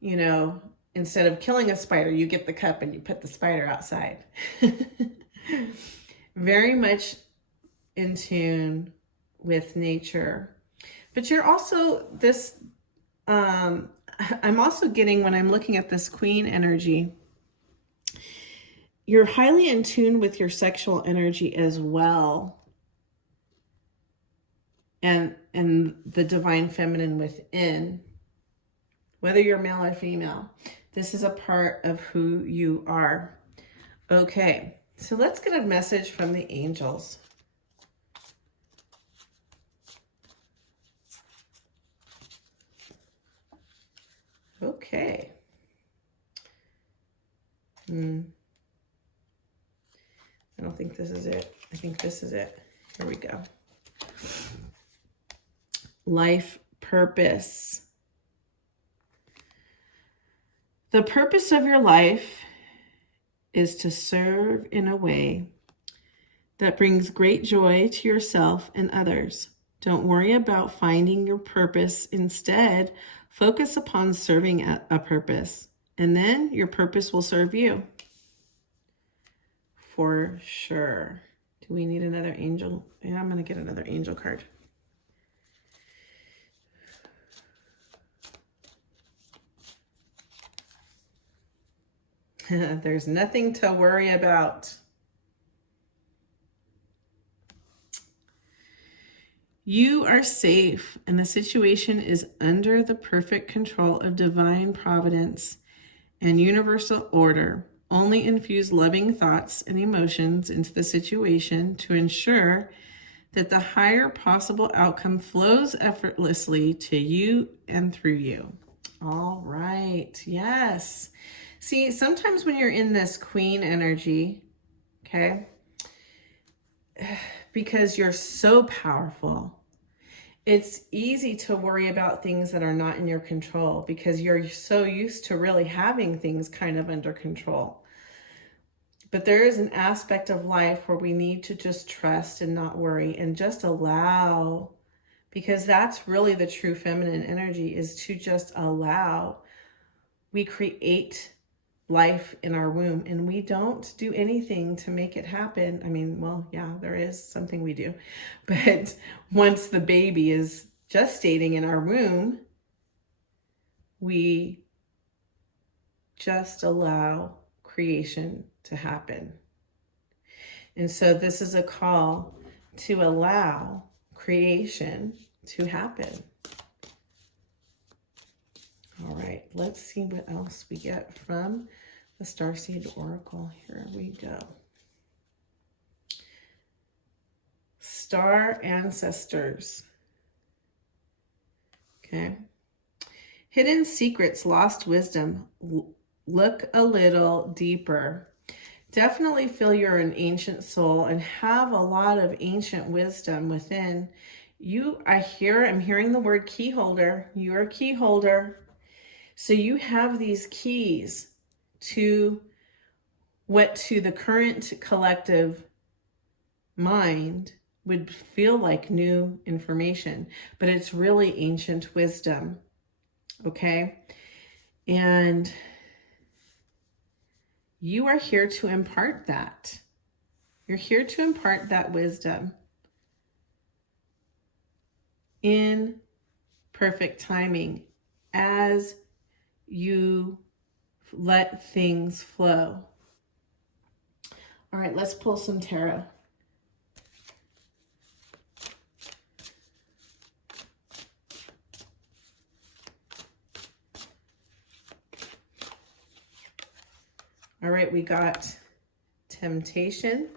you know, instead of killing a spider, you get the cup and you put the spider outside. Very much in tune with nature. But you're also this, I'm also getting, when I'm looking at this queen energy, you're highly in tune with your sexual energy as well. And the divine feminine within, whether you're male or female, this is a part of who you are. Okay, so let's get a message from the angels. Okay. I don't think this is it. I think this is it. Here we go. Life purpose. The purpose of your life is to serve in a way that brings great joy to yourself and others. Don't worry about finding your purpose. Instead, focus upon serving a purpose, and then your purpose will serve you. For sure. Do we need another angel? Yeah, I'm going to get another angel card. There's nothing to worry about. You are safe, and the situation is under the perfect control of divine providence and universal order. Only infuse loving thoughts and emotions into the situation to ensure that the higher possible outcome flows effortlessly to you and through you. All right. Yes. See, sometimes when you're in this queen energy, okay, because you're so powerful, it's easy to worry about things that are not in your control because you're so used to really having things kind of under control. But there is an aspect of life where we need to just trust and not worry and just allow, because that's really the true feminine energy, is to just allow. We create life in our womb, and we don't do anything to make it happen. I mean, well, yeah, there is something we do, but once the baby is gestating in our womb, we just allow creation to happen. And so this is a call to allow creation to happen. All right, let's see what else we get from the Starseed Oracle. Here we go. Star Ancestors. Okay. Hidden secrets, lost wisdom. Look a little deeper. Definitely feel you're an ancient soul and have a lot of ancient wisdom within you. I'm hearing the word key holder. You're a key holder. So you have these keys to what to the current collective mind would feel like new information, but it's really ancient wisdom. Okay? And you are here to impart that. You're here to impart that wisdom in perfect timing as you let things flow. All right, let's pull some tarot. All right, we got temptation.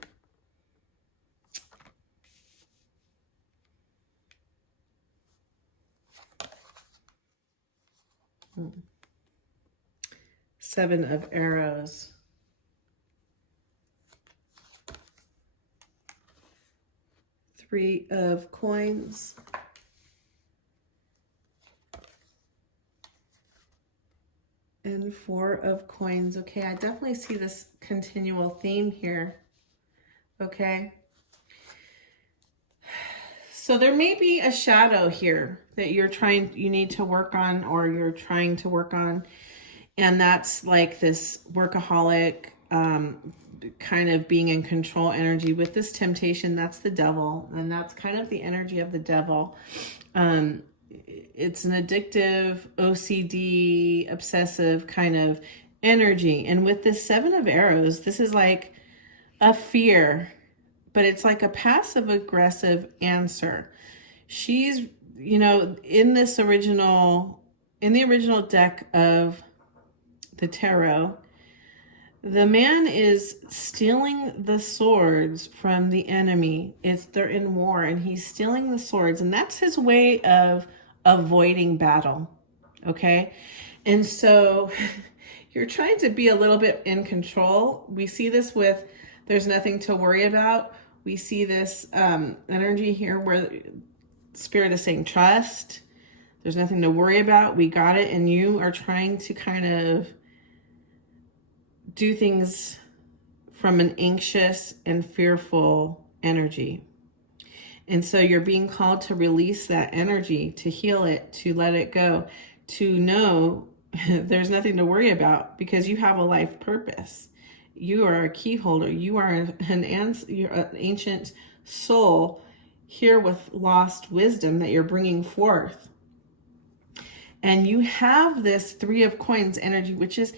Seven of Arrows. Three of Coins. And Four of Coins. Okay, I definitely see this continual theme here. Okay. So there may be a shadow here that you need to work on, or you're trying to work on. And that's like this workaholic, kind of being in control energy. With this temptation, that's the devil. And that's kind of the energy of the devil. It's an addictive, OCD, obsessive kind of energy. And with this Seven of Arrows, this is like a fear, but it's like a passive aggressive answer. She's, in the original deck of the tarot, the man is stealing the swords from the enemy. They're in war, and he's stealing the swords, and that's his way of avoiding battle. Okay. And so you're trying to be a little bit in control. We see this with, there's nothing to worry about. We see this energy here where Spirit is saying, trust. There's nothing to worry about. We got it. And you are trying to kind of do things from an anxious and fearful energy. And so you're being called to release that energy, to heal it, to let it go, to know there's nothing to worry about because you have a life purpose. You are a key holder. You are you're an ancient soul here with lost wisdom that you're bringing forth. And you have this Three of Coins energy, which is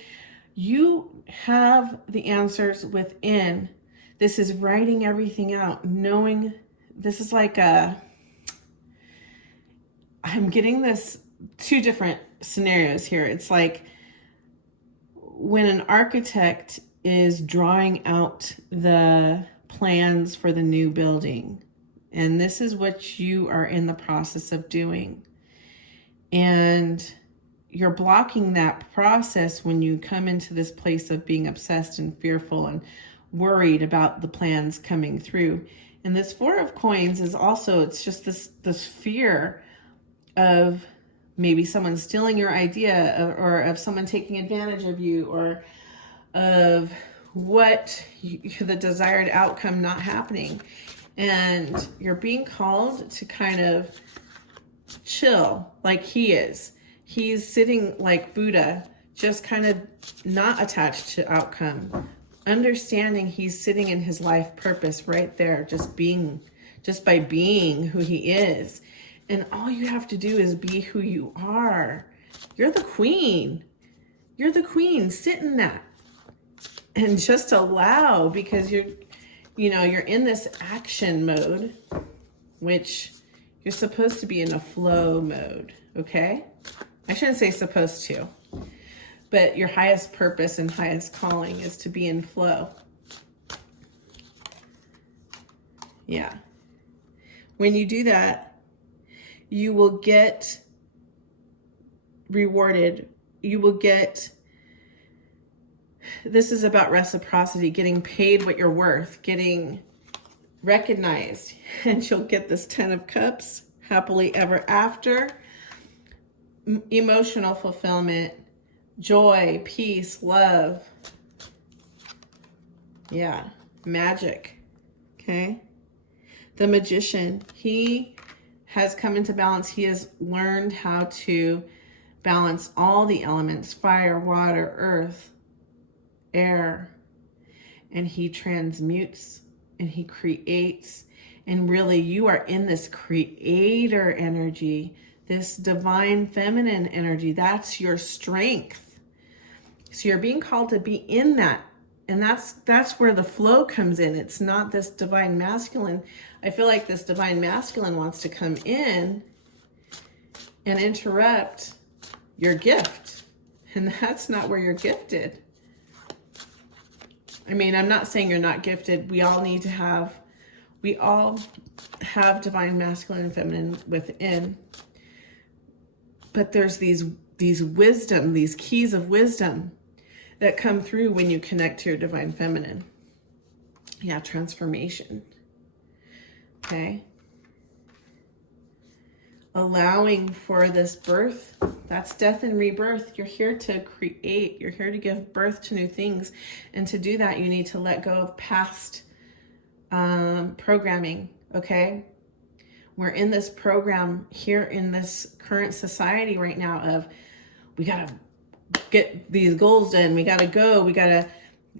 you have the answers within. This is writing everything out, knowing this is like I'm getting this two different scenarios here. It's like when an architect is drawing out the plans for the new building, and this is what you are in the process of doing. And you're blocking that process when you come into this place of being obsessed and fearful and worried about the plans coming through. And this Four of Coins is also, it's just this fear of maybe someone stealing your idea, or of someone taking advantage of you, or of the desired outcome not happening. And you're being called to kind of chill like he is. He's sitting like Buddha, just kind of not attached to outcome, understanding he's sitting in his life purpose right there, just by being who he is. And all you have to do is be who you are. You're the queen. You're the queen. Sit in that and just allow, because you're in this action mode, which you're supposed to be in a flow mode. Okay. I shouldn't say supposed to, but your highest purpose and highest calling is to be in flow. Yeah. When you do that, you will get rewarded. You will get, this is about reciprocity, getting paid what you're worth, getting recognized, and you'll get this 10 of Cups, happily ever after, emotional fulfillment, joy, peace, love. Yeah, magic. Okay. The Magician, he has come into balance. He has learned how to balance all the elements, fire, water, earth, air, and he transmutes and he creates. And really, you are in this creator energy, this divine feminine energy. That's your strength. So you're being called to be in that. And that's where the flow comes in. It's not this divine masculine. I feel like this divine masculine wants to come in and interrupt your gift. And that's not where you're gifted. I mean, I'm not saying you're not gifted. We all have divine masculine and feminine within. But there's these wisdom, these keys of wisdom that come through when you connect to your divine feminine. Yeah, transformation. Okay. Allowing for this birth, that's death and rebirth. You're here to create. You're here to give birth to new things. And to do that, you need to let go of past programming. Okay. We're in this program here in this current society right now of, we got to get these goals done. We got to go. We got to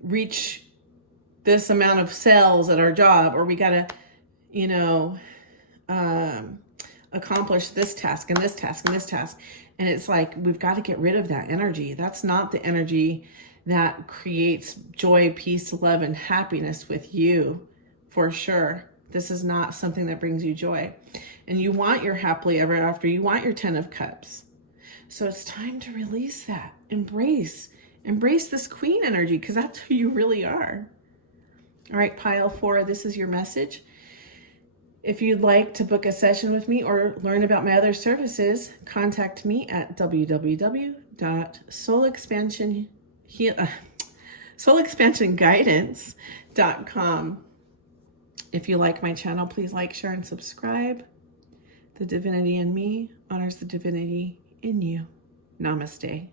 reach this amount of sales at our job, or we got to, accomplish this task and this task and this task. And it's like, we've got to get rid of that energy. That's not the energy that creates joy, peace, love, and happiness with you, for sure. This is not something that brings you joy. And you want your happily ever after. You want your 10 of Cups. So it's time to release that. Embrace this queen energy, because that's who you really are. All right, pile 4, this is your message. If you'd like to book a session with me or learn about my other services, contact me at soulexpansionguidance.com. If you like my channel, please like, share, and subscribe. The divinity in me honors the divinity in you. Namaste.